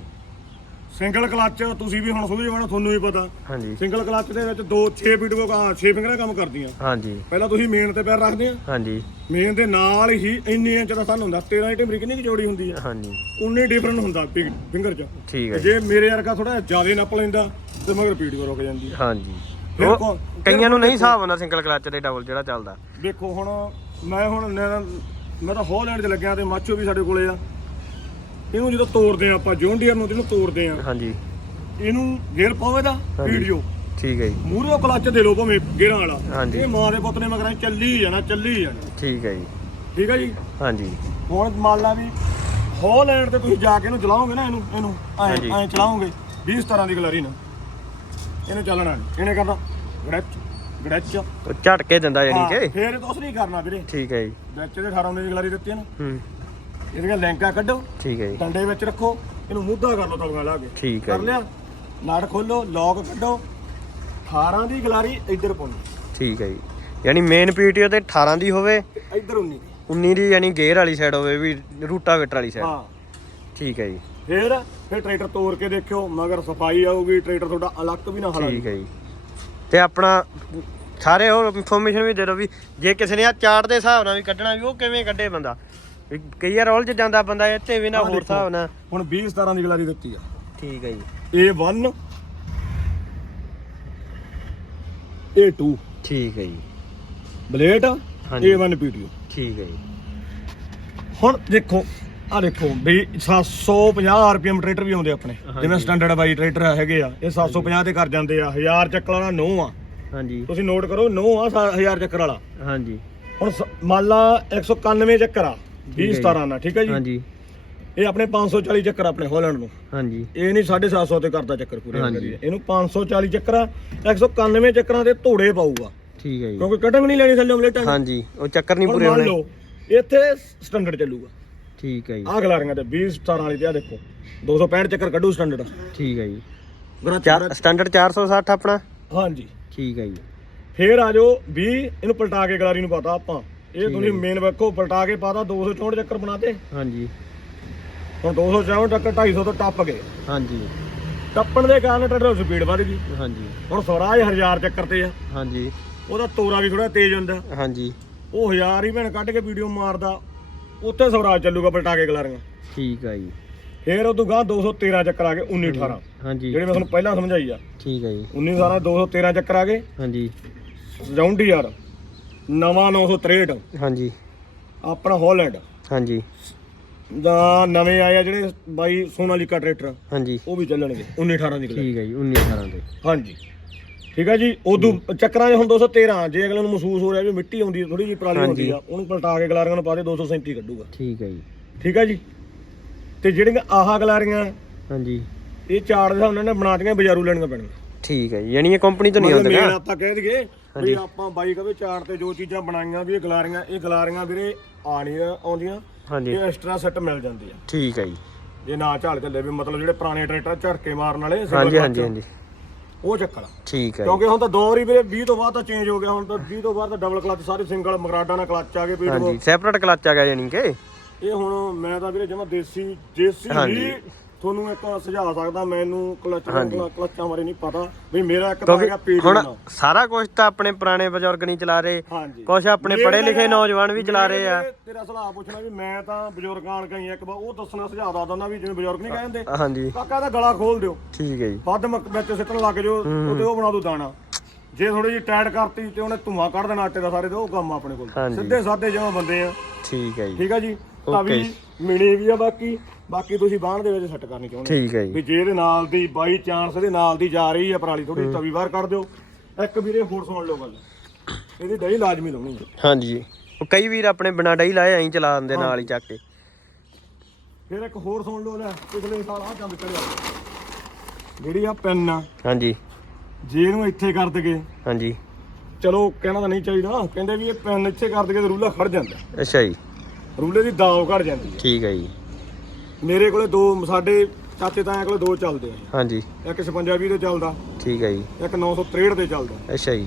ਸਿੰਗਲ ਕਲਚ ਤੁਸੀਂ ਵੀ ਹੁਣ ਸੁਝ ਜਾਣਾ ਤੁਹਾਨੂੰ ਵੀ ਪਤਾ। ਹਾਂਜੀ। ਸਿੰਗਲ ਕਲਚ ਦੇ ਵਿੱਚ 2 6 ਫੀਟ ਕੋ 6 ਫਿੰਗਰਾਂ ਕੰਮ ਕਰਦੀਆਂ। ਹਾਂਜੀ। ਪਹਿਲਾਂ ਤੁਸੀਂ ਮੇਨ ਤੇ ਪੈਰ ਰੱਖਦੇ ਆ। ਹਾਂਜੀ। ਮੇਨ ਦੇ ਨਾਲ ਹੀ ਇੰਨੀ ਇੰਚ ਦਾ ਥੰਨ ਹੁੰਦਾ 13 ਇੰਚ ਟਿਮਰੀ ਕਿੰਨੀ ਚੌੜੀ ਹੁੰਦੀ ਆ? ਹਾਂਜੀ। ਉਨੇ ਡਿਫਰੈਂਟ ਹੁੰਦਾ ਫਿੰਗਰ 'ਚ। ਠੀਕ ਹੈ ਜੀ ਮੇਰੇ ਵਰਗਾ ਥੋੜਾ ਜ਼ਿਆਦਾ ਨੱਪ ਲੈਂਦਾ ਤੇ ਮਗਰ ਕੋ ਰੁਕ ਜਾਂਦੀ ਆ। ਹਾਂਜੀ। ਕਈਆਂ ਨੂੰ ਨਹੀਂ ਹਿਸਾਬ ਹੁੰਦਾ ਸਿੰਗਲ ਕਲਚ ਤੇ ਡਬਲ ਜਿਹੜਾ ਚੱਲਦਾ। ਦੇਖੋ ਹੁਣ ਮੈਂ ਹੁਣ ਮੈਂ ਤਾਂ ਹਾਲੈਂਡ 'ਚ ਲੱਗਿਆ ਤੇ ਮਾਚੋ ਵੀ ਸਾਡੇ ਕੋਲੇ ਆ। ਇਹਨੂੰ ਜਦੋਂ ਤੋੜਦੇ ਆ ਆਪਾਂ ਜੌਂਡੀਅਰ ਨੂੰ ਤੇ ਇਹਨੂੰ ਤੋੜਦੇ ਆ ਹਾਂਜੀ। ਇਹਨੂੰ ਗੇਅਰ ਪਾਵੇ ਦਾ। ਵੀਡੀਓ ਠੀਕ ਹੈ ਜੀ। ਮੂਹਰੇ ਕਲੱਚ ਦੇ ਲੋ ਭਾਵੇਂ ਗੇਰਾਂ ਵਾਲਾ। ਇਹ ਮਾਂ ਦੇ ਪੁੱਤ ਨੇ ਮਗਰਾਂ ਚੱਲੀ ਜਾਣਾ ਚੱਲੀ ਜਾਣਾ। ਠੀਕ ਹੈ ਜੀ। ਠੀਕ ਹੈ ਜੀ? ਹਾਂਜੀ। ਹੁਣ ਮੰਨ ਲਾ ਵੀ ਹੌਲੈਂਡ ਤੇ ਤੁਸੀਂ ਜਾ ਕੇ ਇਹਨੂੰ ਚਲਾਓਗੇ ਨਾ ਇਹਨੂੰ ਇਹਨੂੰ ਐ। ਐ ਚਲਾਓਗੇ 20 ਤਰ੍ਹਾਂ ਦੀ ਗਲਰੀ ਨਾ। ਇਹਨੂੰ ਚੱਲਣਾ ਇਹਨੇ ਕਰਨਾ ਗੜਚ ਗੜਚ ਉਹ ਝਟਕੇ ਦਿੰਦਾ ਜਾਨੀ ਕਿ? ਫੇਰ ਕੁਛ ਨਹੀਂ ਕਰਨਾ ਵੀਰੇ। ਠੀਕ ਹੈ ਜੀ। ਵਿੱਚ ਦੇ 18 ਦੀ ਗਲਰੀ ਦਿੱਤੀ ਹੈ ਨਾ ਹੂੰ। ਇਹਦੀਆਂ ਲੈਂਕਾਂ ਕੱਢੋ ਠੀਕ ਹੈ ਜੀ। ਡੰਡੇ ਵਿੱਚ ਰੱਖੋ ਇਹਨੂੰ ਮੁੱਧਾ ਕਰ ਲਓ ਤਲਵਾ ਲਾ ਕੇ। ਠੀਕ ਹੈ ਕਰ ਲਿਆ ਨਾੜ ਖੋਲੋ ਲੌਕ ਕੱਢੋ 18 ਦੀ ਗਲਾਰੀ ਇੱਧਰ ਪਾਉਣੀ। ਠੀਕ ਹੈ ਜੀ। ਯਾਨੀ ਮੇਨ ਪੀਟੀਓ ਤੇ 18 ਦੀ ਹੋਵੇ ਇੱਧਰ 19 ਦੀ। 19 ਦੀ ਯਾਨੀ ਗੇਅਰ ਵਾਲੀ ਸਾਈਡ ਹੋਵੇ ਵੀ ਰੂਟਾਵੇਟਰ ਵਾਲੀ ਸਾਈਡ ਹਾਂ। ਠੀਕ ਹੈ ਜੀ। ਫੇਰ ਫਿਰ ਟਰੈਕਟਰ ਤੋੜ ਕੇ ਦੇਖਿਓ ਮਗਰ ਸਫ਼ਾਈ ਆਊਗੀ ਟਰੈਕਟਰ ਤੁਹਾਡਾ ਅਲੱਗ ਵੀ ਨਾ ਹਲਾ ਠੀਕ ਹੈ ਜੀ। ਤੇ ਆਪਣਾ ਸਾਰੇ ਹੋਰ ਇਨਫੋਰਮੇਸ਼ਨ ਵੀ ਦੇ ਦਿਓ ਵੀ ਜੇ ਕਿਸੇ ਨੇ ਆ ਚਾਰਟ ਦੇ ਹਿਸਾਬ ਨਾਲ ਵੀ ਕੱਢਣਾ ਵੀ ਉਹ ਕਿਵੇਂ ਕੱਢੇ ਬੰਦਾ? ਵੀ ਕਈ ਵਾਰ ਉਲਝ ਜਾਂਦਾ ਬੰਦਾ ਇੱਥੇ ਵੀ ਨਾ ਹੋਰ। ਹਿਸਾਬ ਨਾਲ। ਹੁਣ 20 17 ਦੀ ਗਲਾਰੀ ਦਿੱਤੀ ਆ। ਠੀਕ ਹੈ ਜੀ। A1 A2 ਠੀਕ ਹੈ ਜੀ। ਬਲੇਟ ਹਾਂਜੀ। A1 PTO ਠੀਕ ਹੈ ਜੀ। ਹੁਣ ਦੇਖੋ ਆ ਦੇਖੋ ਵੀ 750 rpm ਟਰੈਕਟਰ ਵੀ ਆਉਂਦੇ ਆਪਣੇ। ਜਿਵੇਂ ਸਟੈਂਡਰਡ ਬਾਈ ਟਰੈਕਟਰ ਹੈਗੇ ਆ ਇਹ 750 ਤੇ ਕਰ ਜਾਂਦੇ ਆ 1000 ਚੱਕਰ ਵਾਲਾ ਨੋ ਆ। ਹਾਂਜੀ। ਤੁਸੀਂ ਨੋਟ ਕਰੋ ਨੋ ਆ 1000 ਚੱਕਰ ਵਾਲਾ। ਹਾਂਜੀ। ਹੁਣ ਸ- ਮੰਨ ਲਾ 191 ਚੱਕਰ ਆ ਠੀਕ 20 ਹੈ ਜੀ। 17 ਨਾਲ ਠੀਕ ਹੈ ਜੀ? ਹਾਂਜੀ। ਇਹ ਆਪਣੇ 540 ਚੱਕਰ ਆਪਣੇ ਹਾਲੈਂਡ ਨੂੰ। ਹਾਂਜੀ। ਇਹ ਨਹੀਂ 750 ਤੇ ਕਰਦਾ ਚੱਕਰ ਪੂਰੇ ਹਾਂਜੀ। ਕਰੀਏ ਇਹਨੂੰ 540 ਚੱਕਰ ਆ 191 ਚੱਕਰਾਂ ਦੇ ਧੋੜੇ ਪਾਊਗਾ। ਠੀਕ ਹੈ ਜੀ। ਕਿਉਂਕਿ ਕਟਿੰਗ ਨਹੀਂ ਲੈਣੀ ਥੱਲੇ ਓਮਲੇਟਾਂ ਹਾਂਜੀ ਉਹ ਚੱਕਰ ਨਹੀਂ ਪੂਰੇ ਹੋਣੇ। ਲਓ ਇੱਥੇ ਸਟੈਂਡਰਡ ਚੱਲੂਗਾ। ਠੀਕ ਹੈ ਜੀ। ਆਹ ਗਲਾਰੀਆਂ ਤੇ 20 17 ਵਾਲੀ ਤੇ ਆ ਦੇਖੋ। 265 ਚੱਕਰ ਕੱਢੂ ਸਟੈਂਡਰਡ ਠੀਕ ਹੈ ਜੀ। ਗਰਾ ਚਾ- ਸਟੈਂਡਰਡ 460 ਆਪਣਾ। ਹਾਂਜੀ। ਠੀਕ ਹੈ ਜੀ। ਫੇਰ ਆ ਜਾਓ 20 ਇਹਨੂੰ ਪਲਟਾ ਕੇ ਗਲਾਰੀ ਨੂੰ ਪਾਤਾ ਆਪਾਂ। ਇਹ ਤੁਸੀਂ। ਮੇਨ ਵੇਖੋ ਪਲਟਾ ਕੇ ਪਾਤਾ 264 ਚੱਕਰ ਬਣਾਤੇ। ਹਾਂਜੀ। ਹੁਣ 264 ਚੱਕਰ 250 ਤੋਂ ਟੱਪ ਗਏ। ਹਾਂਜੀ। ਟੱਪਣ ਦੇ ਕਾਰਨ ਟਰੈਕਟਰ ਸਪੀਡ ਵੱਧ ਗਈ। ਹਾਂਜੀ। ਹੁਣ ਸਵਰਾਜ 1000 ਚੱਕਰ ਤੇ ਆ। ਹਾਂਜੀ। ਉਹਦਾ ਤੋਰਾ ਵੀ ਥੋੜਾ ਤੇਜ਼ ਹੁੰਦਾ। ਹਾਂਜੀ। ਉਹ 1000 ਹੀ ਭੈਣ ਕੱਢ ਕੇ ਵੀਡੀਓ ਮਾਰਦਾ। ਉੱਥੇ ਸਵਰਾਜ ਚੱਲੂਗਾ ਪਲਟਾ ਕੇ ਗਲਾਰੀਆਂ। ਠੀਕ ਹੈ ਜੀ। ਫੇਰ ਉਦੋਂ ਗਾਂ 213 ਚੱਕਰ ਆ ਗਏ 19 18 ਹਾਂਜੀ। ਜਿਹੜੇ ਮੈਂ ਤੁਹਾਨੂੰ ਪਹਿਲਾਂ ਸਮਝਾਈ ਆ। ਠੀਕ ਹੈ ਜੀ। 19 18 213 ਚੱਕਰ ਆ ਗਏ। ਹਾਂਜੀ। ਰਾਉਂਡ ਯਾਰ ਨਵਾਂ 963 ਹਾਂਜੀ। ਆਪਣਾ ਹਾਲੈਂਡ। ਹਾਂਜੀ। ਦਾ ਨਵੇਂ ਆਏ ਆ ਜਿਹੜੇ ਬਾਈ ਸੋਨਾਲੀਕਾ ਟਰੈਕਟਰ। ਹਾਂਜੀ। ਉਹ ਵੀ ਚੱਲਣਗੇ 19 18 ਦੀ ਗਲਾਰੀ ਠੀਕ ਹੈ ਜੀ 19 18 ਦੇ। ਹਾਂਜੀ। ਠੀਕ ਹੈ ਜੀ ਉਦੋਂ ਚੱਕਰਾਂ 'ਚ ਹੁਣ 213 ਜੇ ਅਗਲੇ ਨੂੰ ਮਹਿਸੂਸ ਹੋ ਰਿਹਾ ਵੀ ਮਿੱਟੀ ਆਉਂਦੀ ਥੋੜੀ ਜਿਹੀ ਪਰਾਲੀ। ਹੁੰਦੀ ਆ ਉਹਨੂੰ ਪਲਟਾ ਕੇ ਗਲਾਰੀਆਂ ਨੂੰ ਪਾ ਦੇ 237 ਕੱਢੂਗਾ। ਠੀਕ ਹੈ ਜੀ। ਠੀਕ ਹੈ ਜੀ? ਤੇ ਜਿਹੜੀਆਂ ਆਹ ਗਲਾਰੀਆਂ ਹਾਂਜੀ। ਇਹ ਚਾਰ ਦੇ ਹਿਸਾਬ ਨਾਲ ਇਹਨੇ ਬਣਾਤੀਆਂ ਬਾਜ਼ਾਰੂ ਲੈਣੀਆਂ ਪੈਣੀਆਂ ਠੀਕ ਹੈ ਜੀ ਯਾਨੀ ਇਹ ਕੰਪਨੀ ਤੋਂ ਨਹੀਂ ਆਉਂਦੇ ਮੇਨ ਨਾ ਆਪਾਂ ਕਹਿ ਦਈਏ ਵੀ ਆਪਾਂ ਬਾਈ ਕਵੇ ਚਾਰ ਤੇ ਜੋ ਚੀਜ਼ਾਂ ਬਣਾਈਆਂ ਵੀ ਇਹ ਗਲਾਰੀਆਂ ਇਹ ਗਲਾਰੀਆਂ ਵੀਰੇ ਆਣੀਆਂ ਆਉਂਦੀਆਂ ਹਾਂਜੀ। ਇਹ ਐਕਸਟਰਾ ਸੈੱਟ ਮਿਲ ਜਾਂਦੀ ਆ। ਠੀਕ ਹੈ ਜੀ। ਜੇ ਨਾ ਝਾੜ ਚੱਲੇ ਵੀ ਮਤਲਬ ਜਿਹੜੇ ਪੁਰਾਣੇ ਟਰੈਕਟਰ ਝੜਕੇ ਮਾਰਨ ਵਾਲੇ single ਹਾਂਜੀ clutch, ਹਾਂਜੀ ਹਾਂਜੀ। ਉਹ ਚੱਕਰ ਆ। ਠੀਕ ਹੈ ਜੀ। ਕਿਉਂਕਿ ਹੁਣ ਤਾਂ ਦੌਰ ਹੀ ਵੀਰੇ 20 ਤੋਂ ਬਾਅਦ ਤਾਂ ਚੇਂਜ ਹੋ ਗਿਆ ਹੁਣ ਤਾਂ 20 ਤੋਂ ਬਾਅਦ ਤਾਂ ਡਬਲ ਕਲੱਚ ਸਾਰੇ ਸਿੰਗਲ ਮਗਰਾਡਾ ਨਾਲ ਕਲੱਚ ਆ ਗਏ ਵੀ ਹਾਂਜੀ ਸੈਪਰੇਟ ਕਲਚ ਆ ਗਿਆ ਯਾਨੀ ਕਿ? ਇਹ ਹੁਣ ਮੈਂ ਤਾਂ ਵੀਰੇ ਜਮਾ ਦੇਸੀ ਦੇਸੀ ਹਾਂਜੀ। ਹੀ ਤੁਹਾਨੂੰ ਇੱਕ ਸੁਝਾ ਸਕਦਾ ਮੈਨੂੰ ਕਲੱਚ ਹਾਂਜੀ। ਕਲੱਚਾਂ ਬਾਰੇ ਨਹੀਂ ਪਤਾ। ਵੀ ਮੇਰਾ ਇੱਕ ਤਾਂ ਹੈਗਾ ਕਿਉਂਕਿ ਹੁਣ ਸਾਰਾ ਕੁਝ ਤਾਂ ਆਪਣੇ ਪੁਰਾਣੇ ਬਜ਼ੁਰਗ ਨਹੀਂ ਚਲਾ ਰਹੇ। ਹਾਂਜੀ। ਕੁਝ ਆਪਣੇ ਪੜ੍ਹੇ ਲਿਖੇ ਨੌਜਵਾਨ ਵੀ ਚਲਾ ਰਹੇ ਆ। ਮੇਰੇ ਤੇਰਾ ਸਲਾਹ ਪੁੱਛਣਾ ਵੀ ਮੈਂ ਤਾਂ ਬਜ਼ੁਰਗਾਂ ਨਾਲ ਗਈ ਇੱਕ ਵਾਰ ਉਹ ਦੱਸਣਾ ਸੁਝਾ ਦਾ ਦਿੰਦਾ ਵੀ ਜਿਵੇਂ ਬਜ਼ੁਰਗ ਨਹੀਂ ਕਹਿੰਦੇ ਹਾਂਜੀ। ਕਾਕਾ ਦਾ ਗਲਾ ਖੋਲ ਦਿਓ। ਠੀਕ ਹੈ ਜੀ। ਵੱਧ ਮੱਕ ਵਿੱਚ ਸਿੱਟਣ ਲੱਗ ਜਾਓ ਉਹਦੇ ਉਹ ਬਣਾ ਦੋ ਦਾਣਾ। ਜੇ ਥੋੜੀ ਜਿਹੀ ਟਾਈਟ ਕਰਤੀ ਤੇ ਉਹਨੇ ਧੂਆਂ ਕੱਢ ਦੇਣਾ ਆਟੇ ਦਾ ਸਾਰੇ ਤੇ ਉਹ ਕੰਮ ਆਪਣੇ ਕੋਲ। ਹਾਂਜੀ। ਸਿੱਧੇ ਸਾਦੇ ਜਿਵੇਂ ਬੰਦੇ ਆ। ਠੀਕ ਹੈ ਜੀ। ਠੀਕ ਆ ਜੀ? ਤਵੀ ਮਿਣੀ ਵੀ ਆ ਬਾਕੀ ਬਾਕੀ ਤੁਸੀਂ ਬਾਹਣ ਦੇ ਵਿੱਚ ਸੈੱਟ ਕਰਨੀ ਚਾਹੁੰਦੇ ਠੀਕ ਹੈ ਜੀ। ਵੀ ਜੇ ਇਹਦੇ ਨਾਲ ਦੀ ਬਾਈ ਚਾਂਸ ਇਹਦੇ ਨਾਲ ਦੀ ਜਾ ਰਹੀ ਆ ਪਰਾਲੀ ਥੋੜੀ ਤਵੀ ਬਾਹਰ ਕੱਢ ਦਿਓ। ਇੱਕ ਵੀਰੇ ਹੋਰ ਸੁਣ ਲਓ ਗੱਲ। ਇਹਦੀ ਦਹੀਂ ਲਾਜ਼ਮੀ ਲਾਉਣੀ ਹੈ ਹਾਂਜੀ ਉਹ ਕਈ ਵੀਰ ਆਪਣੇ ਬਿਨਾ ਡਈ ਲਾਏ ਐਂ ਚਲਾ ਦਿੰਦੇ ਨਾਲ ਹੀ ਚੱਕ ਕੇ। ਫਿਰ ਇੱਕ ਹੋਰ ਸੁਣ ਲਓ ਲੈ ਪਿਛਲੇ ਸਾਲ ਆ ਚੰਦ ਚੜਿਆ ਜਿਹੜੀ ਆ ਪੈਨ ਆ। ਹਾਂਜੀ। ਜੇ ਇਹਨੂੰ ਇੱਥੇ ਕਰ ਦਗੇ। ਹਾਂਜੀ। ਚਲੋ ਕਹਿਣਾ ਤਾਂ ਨਹੀਂ ਚਾਹੀਦਾ। ਕਹਿੰਦੇ ਵੀ ਇਹ ਪੈਨ ਇੱਥੇ ਕਰ ਦਗੇ ਤੇ ਰੂਲਾ ਖੜ ਜਾਂਦਾ। ਅੱਛਾ ਜੀ। ਰੂਲੇ ਦੀ ਦਾਵ ਘਟ ਜਾਂਦੀ ਹੈ। ਠੀਕ ਹੈ ਜੀ। ਮੇਰੇ ਕੋਲੇ ਦੋ ਸਾਡੇ ਚਾਚੇ ਤਾਇਆਂ ਕੋਲੇ ਦੋ ਚੱਲਦੇ ਆ। ਹਾਂਜੀ। ਇੱਕ 56 20 ਤੇ ਚੱਲਦਾ ਠੀਕ ਹੈ ਜੀ। ਇੱਕ 963 ਤੇ ਚੱਲਦਾ। ਅੱਛਾ ਜੀ।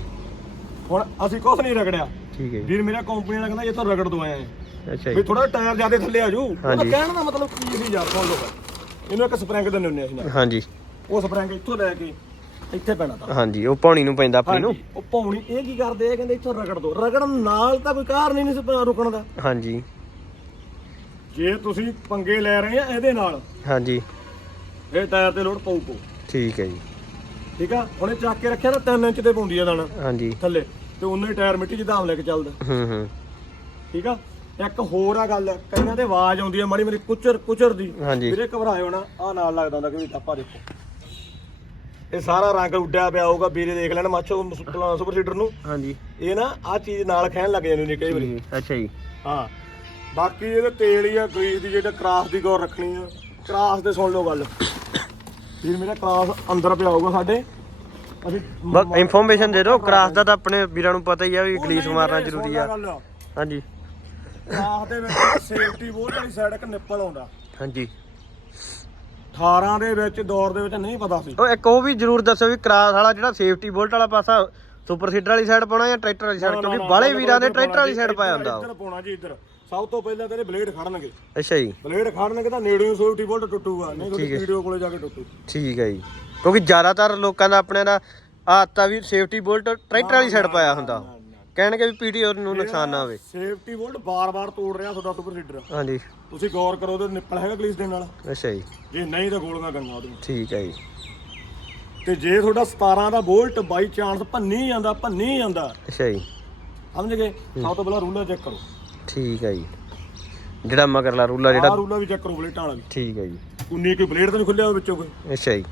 ਹੁਣ ਅਸੀਂ ਕੁਛ ਨਹੀਂ ਰਗੜਿਆ। ਠੀਕ ਹੈ ਵੀਰ ਮੇਰਾ ਕੰਪਨੀ ਵਾਲਾ ਕਹਿੰਦਾ ਇਹ ਤਾਂ ਰਗੜ ਦੋ ਆਏ ਅੱਛਾ ਵੀ ਜੀ ਥੋੜਾ ਟਾਇਰ ਜ਼ਿਆਦਾ ਥੱਲੇ ਆ ਜੂ ਉਹਦਾ। ਕਹਿਣ ਦਾ ਮਤਲਬ ਕੀ ਸੀ ਯਾਰ ਸੁਣ ਲਓ ਇਹਨੂੰ ਇੱਕ ਸਪਰਿੰਗ ਦਿੰਦੇ ਹੁੰਦੇ ਅਸੀਂ ਹਾਂਜੀ। ਉਹ ਸਪਰਿੰਗ ਇੱਥੋਂ ਲੈ ਕੇ ਇੱਥੇ ਪੈਣਾ ਤਾਂ। ਹਾਂਜੀ ਉਹ ਪਾਣੀ ਨੂੰ ਪੈਂਦਾ ਆਪਣੀ ਨੂੰ। ਉਹ ਪੌਣੀ ਇਹ ਕੀ ਕਰਦੇ ਆ? ਕਹਿੰਦੇ ਇੱਥੋਂ ਰਗੜ ਦੋ। ਰਗੜਨ ਨਾਲ ਤਾਂ ਕੋਈ ਕਾਰਨ ਹੀ ਨਹੀਂ ਰੁਕਣ ਦਾ। ਹਾਂਜੀ। ਜੇ ਤੁਸੀਂ ਪੰਗੇ ਲੈ ਰਹੇ ਆ ਇਹਦੇ ਨਾਲ ਹਾਂਜੀ। ਇਹ ਟਾਇਰ ਤੇ ਲੋਡ ਪਊ ਪਊ ਠੀਕ ਹੈ ਜੀ। ਠੀਕ ਆ? ਉਹਨੇ ਚੱਕ ਕੇ ਰੱਖਿਆ ਨਾ 3 ਇੰਚ ਤੇ ਪਾਉਂਦੀ ਆ ਦਾਣਾ ਹਾਂਜੀ। ਥੱਲੇ। ਤੇ ਉਹਨੇ ਟਾਇਰ ਮਿੱਟੀ ਧਾਮ ਲੈ ਕੇ ਚੱਲਦਾ। ਹੂੰ ਹੂੰ। ਠੀਕ ਆ? ਇੱਕ ਹੋਰ ਆ ਗੱਲ ਕਈਆਂ ਦੇ ਆਵਾਜ਼ ਆਉਂਦੀ ਆ ਮਾੜੀ ਮਾੜੀ ਕੁਚਰ ਕੁਚਰ ਦੀ। ਹਾਂਜੀ। ਵੀਰੇ ਘਬਰਾਇਓ ਨਾ ਆ ਨਾਲ ਲੱਗਦਾ ਹੁੰਦਾ ਕਿ ਵੀ ਟੱਪਾ ਦੇਖੋ। ਇਹ ਸਾਰਾ ਰੰਗ ਉੱਡਿਆ ਪਿਆ ਹੋਊਗਾ ਵੀਰੇ ਦੇਖ ਲੈਣ ਮਾਛੋ ਸੁਪਰ ਸੀਡਰ ਨੂੰ। ਹਾਂਜੀ। ਇਹ ਨਾ ਆ ਚੀਜ਼ ਨਾਲ ਖਹਿਣ ਲੱਗ ਜਾਂਦੀ ਹੁੰਦੀ ਕਈ ਵਾਰੀ। ਅੱਛਾ ਜੀ। ਹਾਂ। ਬਾਕੀ ਇਹਦੇ ਤੇਲ ਹੀ ਆ ਗਰੀਸ ਦੀ ਜਿਹੜਾ ਕਰਾਸ ਦੀ ਗੌਰ ਰੱਖਣੀ ਆ। ਕਰਾਸ ਤੇ ਸੁਣ ਲਓ ਗੱਲ। ਵੀਰ ਮੇਰਾ ਕਰਾਸ ਅੰਦਰ ਪਿਆ ਹੋਊਗਾ ਸਾਡੇ। ਅਸੀਂ ਬਸ ਇਨਫੋਰਮੇਸ਼ਨ ਦੇ ਦਿਓ ਕਰਾਸ ਦਾ ਤਾਂ ਆਪਣੇ ਵੀਰਾਂ ਨੂੰ ਪਤਾ ਹੀ ਆ ਵੀ ਗਲੀਸ ਮਾਰਨਾ ਜ਼ਰੂਰੀ ਆ। ਹਾਂਜੀ। ਕਰਾਸ ਦੇ ਵਿੱਚ ਸੇਫਟੀ ਬੋਲਟ ਵਾਲੀ ਸਾਈਡ ਇੱਕ ਨਿੱਪਲ ਆਉਂਦਾ। ਹਾਂਜੀ। 18 ਦੇ ਵਿੱਚ ਦੌਰ ਦੇ ਵਿੱਚ ਨਹੀਂ ਪਤਾ ਸੀ। ਉਹ ਇੱਕ ਉਹ ਵੀ ਜ਼ਰੂਰ ਦੱਸੋ ਵੀ ਕਰਾਸ ਵਾਲਾ ਜਿਹੜਾ ਸੇਫਟੀ ਬੋਲਟ ਵਾਲਾ ਪਾਸਾ ਸੁਪਰ ਸੀਡਰ ਵਾਲੀ ਸਾਈਡ ਪਾਉਣਾ ਜਾਂ ਟਰੈਕਟਰ ਵਾਲੀ ਸਾਈਡ ਕਿਉਂਕਿ ਬਾਲੇ ਵੀਰਾਂ ਦੇ ਟਰੈਕਟਰ ਵਾਲੀ ਸਾਈਡ ਪਾਇਆ ਹੁੰਦਾ ਉਹ। ਇੱਧਰ ਪਾਉਣਾ ਜੀ ਇੱਧਰ। ਸਭ ਤੋਂ ਪਹਿਲਾਂ ਤੇਰੇ ਬਲੇਡ ਖੜਨਗੇ। ਅੱਛਾ ਜੀ। ਬਲੇਡ ਖੜਨਗੇ ਤਾਂ ਨੇੜਿਓਂ ਸੇਫਟੀ ਬੋਲਟ ਟੁੱਟੂਗਾ ਨਹੀਂ ਤੁਹਾਡੀ ਵੀਡੀਓ ਕੋਲੇ ਜਾ ਕੇ ਟੁੱਟੂ। ਠੀਕ ਹੈ ਜੀ। ਕਿਉਂਕਿ ਜ਼ਿਆਦਾਤਰ ਲੋਕਾਂ ਦਾ ਆਪਣੇ ਦਾ ਆਦਤ ਆ ਵੀ ਸੇਫਟੀ ਬੋਲਟ ਟਰੈਕਟਰ ਵਾਲੀ ਸਾਈਡ ਪਾਇਆ ਹੁੰਦਾ। ਕਹਿਣਗੇ ਵੀ ਪੀਟੀਓ ਨੂੰ ਨੁਕਸਾਨ ਨਾ ਹੋਵੇ। ਸੇਫਟੀ ਬੋਲਟ ਬਾਰ-ਬਾਰ ਤੋੜ ਰਿਹਾ ਤੁਹਾਡਾ ਸੁਪਰ ਸੀਡਰ। ਹਾਂਜੀ। ਤੁਸੀਂ ਗੌਰ ਕਰੋ ਉਹਦੇ ਨਿੱਪਲ ਹੈਗਾ ਗਲੀਸ ਦੇ ਨਾਲ। ਅੱਛਾ ਜੀ। ਜੇ ਨਹੀਂ ਤਾਂ ਗੋਲੀਆਂ ਗੰਗਾ ਉਹਦੇ। ਠੀਕ ਹੈ ਜੀ। ਤੇ ਜੇ ਤੁਹਾਡਾ 17 ਦਾ ਬੋਲਟ ਬਾਈ ਚਾਂਸ ਭੰਨੀ ਜਾਂਦਾ ਭੰਨੀ ਜਾਂਦਾ। ਅੱਛਾ ਜੀ। ਸਮਝ ਗਏ? ਸਭ ਤੋਂ ਪਹਿਲਾਂ ਰੂਲਰ ਚੈੱਕ ਕਰੋ। ਠੀਕ ਹੈ ਜੀ। ਜਿਹੜਾ ਮਗਰਲਾ ਰੂਲਾ ਜਿਹੜਾ ਆਹ ਰੂਲਰ ਵੀ ਚੈੱਕ ਕਰੋ ਬਲੇਟਾਂ ਵਾਲਾ ਵੀ। ਠੀਕ ਹੈ ਜੀ। ਉਨੀ ਕੋਈ ਬਲੇਡ ਤਾਂ ਨਹੀਂ ਖੁੱਲਿਆ ਵਿੱਚੋਂ ਕੋਈ। ਅੱਛਾ ਜੀ।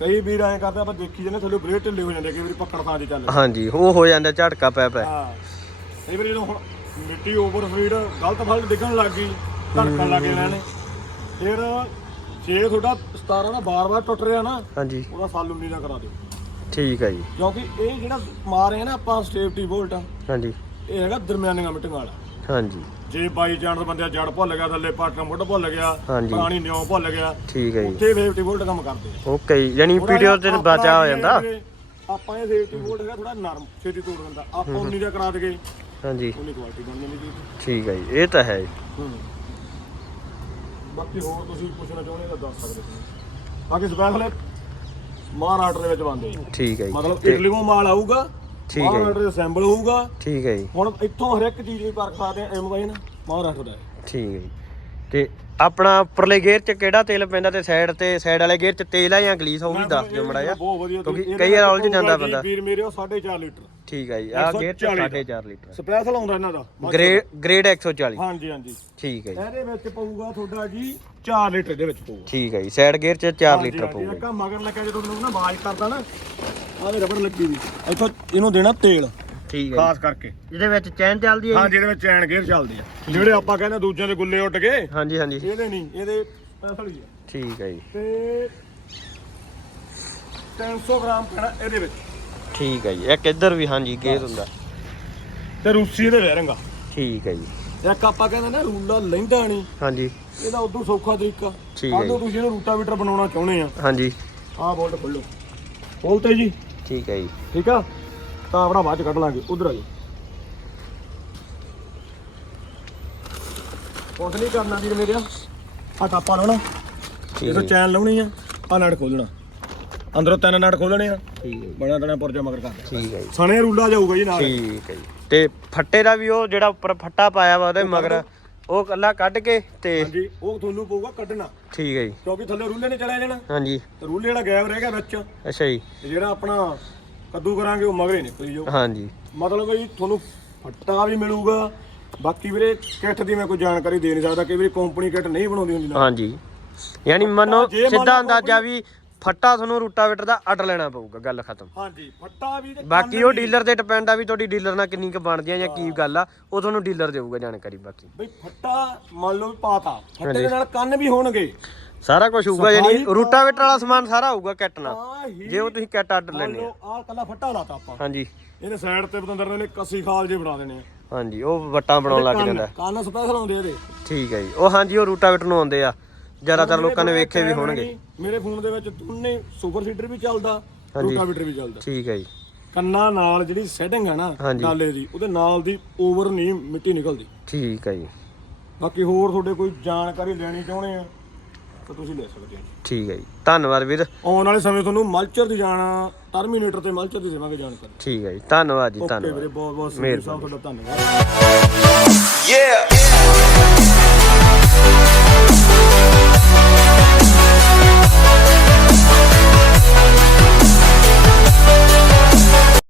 ਕਈ ਵੀਰ ਐਂ ਕਰਦੇ ਆਪਾਂ ਦੇਖੀ ਜਾਂਦੇ ਥੱਲੇ ਬਲੇਡ ਢਿੱਲੇ ਹੋ ਜਾਂਦੇ ਕਈ ਵਾਰੀ ਪੱਕੜ ਥਾਂ 'ਚ ਚੱਲ ਹਾਂਜੀ ਉਹ ਹੋ ਜਾਂਦਾ ਝਟਕਾ ਪੈ ਪੈ। ਹਾਂ। ਕਈ ਵਾਰੀ ਜਦੋਂ ਹੁਣ ਮਿੱਟੀ ਓਵਰ ਸਪੀਡ ਗਲਤ ਫਲਟ ਡਿੱਗਣ ਲੱਗ ਗਈ ਧੜਕਣ ਲੱਗ ਜਾਣਾ ਨੇ ਫਿਰ ਜੇ ਤੁਹਾਡਾ 17 ਦਾ ਬਾਰ-ਬਾਰ ਟੁੱਟ ਰਿਹਾ ਨਾ ਹਾਂਜੀ। ਉਹਦਾ ਸਾਲ 19 ਦਾ ਕਰਾ ਦਿਓ। ਠੀਕ ਹੈ ਜੀ। ਕਿਉਂਕਿ ਇਹ ਜਿਹੜਾ ਮਾਰ ਰਹੇ ਨਾ ਆਪਾਂ ਸੇਫਟੀ ਬੋਲਟ ਹਾਂਜੀ। ਇਹ ਹੈਗਾ ਦਰਮਿਆਨੀਆਂ ਮਿਟਣ ਵਾਲਾ। ਹਾਂਜੀ। ਜੇ ਬਾਈ ਚਾਂਸ ਬੰਦਿਆ ਜੜ ਭੁੱਲ ਗਿਆ ਥੱਲੇ ਪਾਟਾ ਮੁੱਢ ਭੁੱਲ ਗਿਆ ਹਾਂਜੀ। ਪੁਰਾਣੀ ਨਿਉ ਭੁੱਲ ਗਿਆ ਠੀਕ ਹੈ ਜੀ। ਉੱਥੇ ਸੇਫਟੀ ਬੋਲਟ ਕੰਮ ਕਰਦੇ ਆ। ਓਕੇ ਜੀ ਯਾਨੀ ਥੋੜ੍ਹਾ ਜਿਹਾ ਤੇ ਬਚਾ ਹੋ ਆਪਣਾ ਜਾਂਦਾ? ਆਪਾਂ ਇਹ ਸੇਫਟੀ ਬੋਲਟ ਹੈਗਾ ਥੋੜਾ ਨਰਮ ਛੇਤੀ ਤੋੜ ਦਿੰਦਾ। ਆਪਾਂ ਉਨੀ ਦਾ ਕਰਾ ਦਗੇ ਹਾਂਜੀ। ਉਨੀ ਕੁਆਲਿਟੀ ਬਣ ਜਾਂਦੀ ਜੀ ਠੀਕ ਹੈ ਜੀ ਇਹ ਤਾਂ ਹੈ ਜੀ। ਬਾਕੀ ਹੋਰ ਤੁਸੀਂ ਪੁੱਛਣਾ ਚਾਹੁੰਦੇ ਤਾਂ ਦੱਸ ਸਕਦੇ ਹੋ। ਬਾਕੀ ਸਪੈਸ਼ਲ ਮਹਾਰਾਸ਼ਟਰ ਦੇ ਵਿੱਚ ਬੰਦੇ ਠੀਕ ਹੈ ਜੀ। ਮਤਲਬ ਇਟਲੀੋਂ ਮਾਲ ਆਊਗਾ ਠੀਕ ਹੈ। ਮਹਾਰਾਸ਼ਟਰ ਅਸੈਂਬਲ ਹੋਊਗਾ। ਠੀਕ ਹੈ ਜੀ। ਹੁਣ ਇੱਥੋਂ ਹਰ ਇੱਕ ਚੀਜ਼ ਵੀ ਪਰਖ ਸਕਦੇ ਆ ਐਮਵਾਈ ਨਾ ਮਹਾਰਾਸ਼ਟਰ ਦਾ। ਹੈ। ਠੀਕ ਹੈ ਜੀ। ਤੇ ਆਪਣਾ ਉੱਪਰਲੇ ਗੇਅਰ 'ਚ ਕਿਹੜਾ ਤੇਲ ਪੈਂਦਾ ਤੇ ਸਾਈਡ ਤੇ ਸਾਈਡ ਵਾਲੇ ਗੇਅਰ 'ਚ ਤੇਲ ਆ ਜਾਂ ਗਲੀਸ ਉਹ ਵੀ ਦੱਸ ਦਿਓ ਮੜਾ ਜਾ ਬਹੁਤ ਵਧੀਆ ਕਿਉਂਕਿ ਕਈ ਵਾਰ ਉਲਝ ਵਿੱਚ ਜਾਂਦਾ ਬੰਦਾ। ਵੀਰ ਮੇਰੇ ਉਹ 4.5 ਲੀਟਰ। ਠੀਕ ਹੈ ਜੀ ਆਹ ਗੇਅਰ 'ਚ 140 4.5 ਲੀਟਰ। ਸਪੈਸ਼ਲ ਆਉਂਦਾ ਇਹਨਾਂ ਦਾ ਗ੍ਰੇਡ ਗ੍ਰੇਡ 140 ਹਾਂਜੀ ਹਾਂਜੀ। ਠੀਕ ਹੈ ਜੀ। ਇਹਦੇ ਵਿੱਚ ਪਊਗਾ ਤੁਹਾਡਾ ਜੀ 4 ਲੀਟਰ ਦੇ ਵਿੱਚ ਪਊਗਾ। ਠੀਕ ਹੈ ਜੀ ਸਾਈਡ ਗੇਅਰ 'ਚ 4 ਲੀਟਰ ਪਊਗਾ। ਇੱਕ ਆਹ ਮਗਰ ਲੱਗਾ ਜਦੋਂ ਮੈਨੂੰ ਨਾ ਆਵਾਜ਼ ਕਰਦਾ ਨਾ ਆਹ ਰਬੜ ਲੱਗੀ ਵੀ ਇੱਥੋਂ ਇਹਨੂੰ ਦੇਣਾ ਤੇਲ। ਠੀਕ ਹੈ ਖਾਸ ਕਰਕੇ। ਜੀ। ਇਹਦੇ ਵਿੱਚ ਚੈਨ ਚੱਲਦੀ ਹੈ ਜੀ? ਹਾਂਜੀ ਇਹਦੇ ਵਿੱਚ ਚੈਨ ਗੇਅਰ ਚੱਲਦੀ ਆ ਜਿਹੜੇ ਆਪਾਂ ਕਹਿੰਦੇ ਦੂਜਿਆਂ ਦੇ ਗੁੱਲੇ ਉੱਡ ਗਏ ਹਾਂਜੀ ਹਾਂਜੀ। ਇਹਦੇ ਨਹੀਂ ਇਹਦੇ ਪੈਸਲ ਹੀ ਆ ਠੀਕ ਹੈ ਜੀ। ਤੇ 300 ਗ੍ਰਾਮ ਪੈਣਾ ਇਹਦੇ ਵਿੱਚ। ਠੀਕ ਹੈ ਜੀ। ਇੱਕ ਇੱਧਰ ਵੀ ਹਾਂਜੀ ਗੇਅਰ ਹੁੰਦਾ। ਤੇ ਰੂਸੀ ਇਹਦੇ ਠੀਕ ਹੈ ਜੀ। ਇੱਕ ਆਪਾਂ ਕਹਿੰਦੇ ਨਾ ਰੂਲਾ ਲੈਂਦਾ ਨਹੀਂ। ਹਾਂਜੀ। ਇਹਦਾ ਉਦੋਂ ਸੌਖਾ ਤਰੀਕਾ। ਠੀਕ ਹੈ ਕੱਲ ਨੂੰ ਤੁਸੀਂ ਇਹਨੂੰ ਰੂਟਾਵੀਟਰ ਬਣਾਉਣਾ ਚਾਹੁੰਦੇ ਆ। ਹਾਂਜੀ। ਆਹ ਬੋਲਟ ਖੋਲੋ। ਖੋਲਤੇ ਜੀ। ਠੀਕ ਹੈ ਜੀ। ਠੀਕ ਆ? ਤਾਂ ਆਪਣਾ ਬਾਅਦ ਚ ਕੱਢ ਲਾਂਗੇ। ਉਧਰ ਆ ਜੀ ਕੁਛ ਨਹੀਂ ਕਰਨਾ ਵੀਰ ਮੇਰੇ। ਆ ਟਾਪਾ ਲਾਉਣਾ। ਠੀਕ ਇਹੋ ਹੈ ਜੀ, ਚੈਨ ਲਾਉਣੀ ਆ। ਆ ਨਟ ਖੋਲਣਾ। ਅੰਦਰੋਂ ਤਿੰਨ ਨਟ ਖੋਲਣੇ ਆ। ਠੀਕ ਹੈ ਜੀ, ਬਣਾ ਦੇਣਾ ਪੁਰਜਾ ਮਗਰ ਕਰ ਠੀਕ ਹੈ ਜੀ। ਸਣੇ ਰੂਲਾ ਜਾਊਗਾ ਜੀ ਨਾਲ। ਠੀਕ ਹੈ ਜੀ। ਤੇ ਫੱਟੇ ਦਾ ਵੀ ਉਹ ਜਿਹੜਾ ਉੱਪਰ ਫੱਟਾ ਪਾਇਆ ਵਾ ਉਹਦੇ ਮਗਰ ਉਹ ਕੱਲਾ ਕੱਢ ਕੇ ਤੇ ਹਾਂਜੀ ਉਹ ਤੁਹਾਨੂੰ ਪਊਗਾ ਕੱਢਣਾ। ਠੀਕ ਹੈ ਜੀ। ਕਿਉਂਕਿ ਥੱਲੇ ਰੂਲੇ ਨੇ ਚਲਿਆ ਜਾਣਾ। ਹਾਂਜੀ। ਤੇ ਰੂਲੇ ਵਾਲਾ ਗੈਪ ਰਹਿ ਗਿਆ ਵਿੱਚ। ਅੱਛਾ ਜੀ। ਤੇ ਜਿਹੜਾ ਆਪਣਾ ਕੱਦੂ ਕਰਾਂਗੇ ਉਹ ਮਗਰੇ ਨਿਕਲੀ ਜਾਊ ਹਾਂਜੀ। ਮਤਲਬ ਵੀ ਤੁਹਾਨੂੰ ਫੱਟਾ ਵੀ ਮਿਲੂਗਾ। ਬਾਕੀ ਵੀਰੇ ਕਿੱਟ ਦੀ ਮੈਂ ਕੋਈ ਜਾਣਕਾਰੀ ਦੇ ਨਹੀਂ ਸਕਦਾ। ਕਈ ਵਾਰੀ ਕੰਪਨੀ ਕਿੱਟ ਨਹੀਂ ਬਣਾਉਂਦੀ ਹੁੰਦੀ ਨਾ। ਹਾਂਜੀ। ਯਾਨੀ ਮੰਨੋ ਸਿੱਧਾ ਅੰਦਾਜ਼ਾ ਵੀ ਫੱਟਾ ਤੁਹਾਨੂੰ ਰੂਟਾਵੇਟਰ ਦਾ ਅੱਡ ਲੈਣਾ ਪਊਗਾ ਗੱਲ ਖਤਮ। ਹਾਂਜੀ ਫੱਟਾ ਵੀ ਤੇ ਬਾਕੀ ਉਹ ਡੀਲਰ ਤੇ ਡਿਪੈਂਡ ਆ ਵੀ ਤੁਹਾਡੀ ਡੀਲਰ ਨਾਲ ਕਿੰਨੀ ਕੁ ਬਣਦੀਆਂ ਜਾਂ ਕੀ ਗੱਲ ਆ ਉਹ ਤੁਹਾਨੂੰ ਡੀਲਰ ਦੇਊਗਾ ਜਾਣਕਾਰੀ ਬਾਕੀ। ਬਈ ਫੱਟਾ ਮੰਨ ਲਓ ਵੀ ਪਾਤਾ ਫੱਟੇ ਦੇ ਨਾਲ ਕੰਨ ਵੀ ਹੋਣਗੇ। ਸਾਰਾ ਕੁਝ ਹੋਊਗਾ ਯਾਨੀ ਰੂਟਾਵੇਟਰ ਵਾਲਾ ਸਮਾਨ ਸਾਰਾ ਹੋਊਗਾ ਕਿੱਟ ਨਾਲ। ਆ ਜੇ ਉਹ ਤੁਸੀਂ ਕਿੱਟ ਅੱਡ ਲੈਣੇ ਆ। ਲਓ ਆਹ ਕੱਲਾ ਫੱਟਾ ਲਾਤਾ ਆਪਾਂ। ਹਾਂਜੀ। ਇਹਦੇ ਸਾਈਡ ਤੇ ਬਤੰਦਰ ਨੇ ਕੱਸੀ ਖਾਲ ਜੇ ਬਣਾ ਦੇਣੇ ਆ। ਹਾਂਜੀ ਉਹ ਵੱਟਾਂ ਬਣਾਉਣ ਲੱਗ ਜਾਂਦਾ। ਕੰਨ ਸਪੈਸ਼ਲ ਆਉਂਦੇ ਇਹਦੇ। ਠੀਕ ਹੈ ਜੀ। ਉਹ ਹਾਂਜੀ ਉਹ ਰੂਟਾਵੇਟਰ ਨੂੰ ਆਉਂਦੇ ਆ। ਜ਼ਿਆਦਾਤਰ ਲੋਕਾਂ ਨੇ ਵੇਖੇ ਵੀ ਹੋਣਗੇ। ਮੇਰੇ ਫੋਨ ਦੇ ਵਿੱਚ ਦੋਨੇ ਸੁਪਰ ਸੀਡਰ ਵੀ ਚੱਲਦਾ ਹਾਂਜੀ। ਰੋਟਾਵੀਟਰ ਵੀ ਚੱਲਦਾ। ਠੀਕ ਹੈ ਜੀ। ਕੰਨਾਂ ਨਾਲ ਜਿਹੜੀ ਸੈਟਿੰਗ ਹੈ ਨਾ ਹਾਂਜੀ। ਨਾਲੇ ਦੀ ਉਹਦੇ ਨਾਲ ਦੀ ਓਵਰ ਨਹੀਂ ਮਿੱਟੀ ਨਿਕਲਦੀ। ਠੀਕ ਹੈ ਜੀ। ਬਾਕੀ ਹੋਰ ਤੁਹਾਡੇ ਕੋਈ ਜਾਣਕਾਰੀ ਲੈਣੀ ਚਾਹੁੰਦੇ ਆ ਤਾਂ ਤੁਸੀਂ ਲੈ ਸਕਦੇ ਹੋ ਠੀਕ ਹੈ ਜੀ। ਧੰਨਵਾਦ ਵੀਰ। ਆਉਣ ਵਾਲੇ ਸਮੇਂ ਤੁਹਾਨੂੰ ਮਲਚਰ ਦੀ ਜਾਣਾ ਟਰਮੀਨੇਟਰ ਤੇ ਮਲਚਰ ਦੀ ਦੇਵਾਂਗੇ ਜਾਣਕਾਰੀ। ਠੀਕ ਹੈ ਜੀ। ਧੰਨਵਾਦ ਜੀ ਓਕੇ ਧੰਨਵਾਦ। ਵੀਰੇ ਬਹੁਤ ਬਹੁਤ। ਸਾਹਿਬ ਤੁਹਾਡਾ ਧੰਨਵਾਦ। Yeah.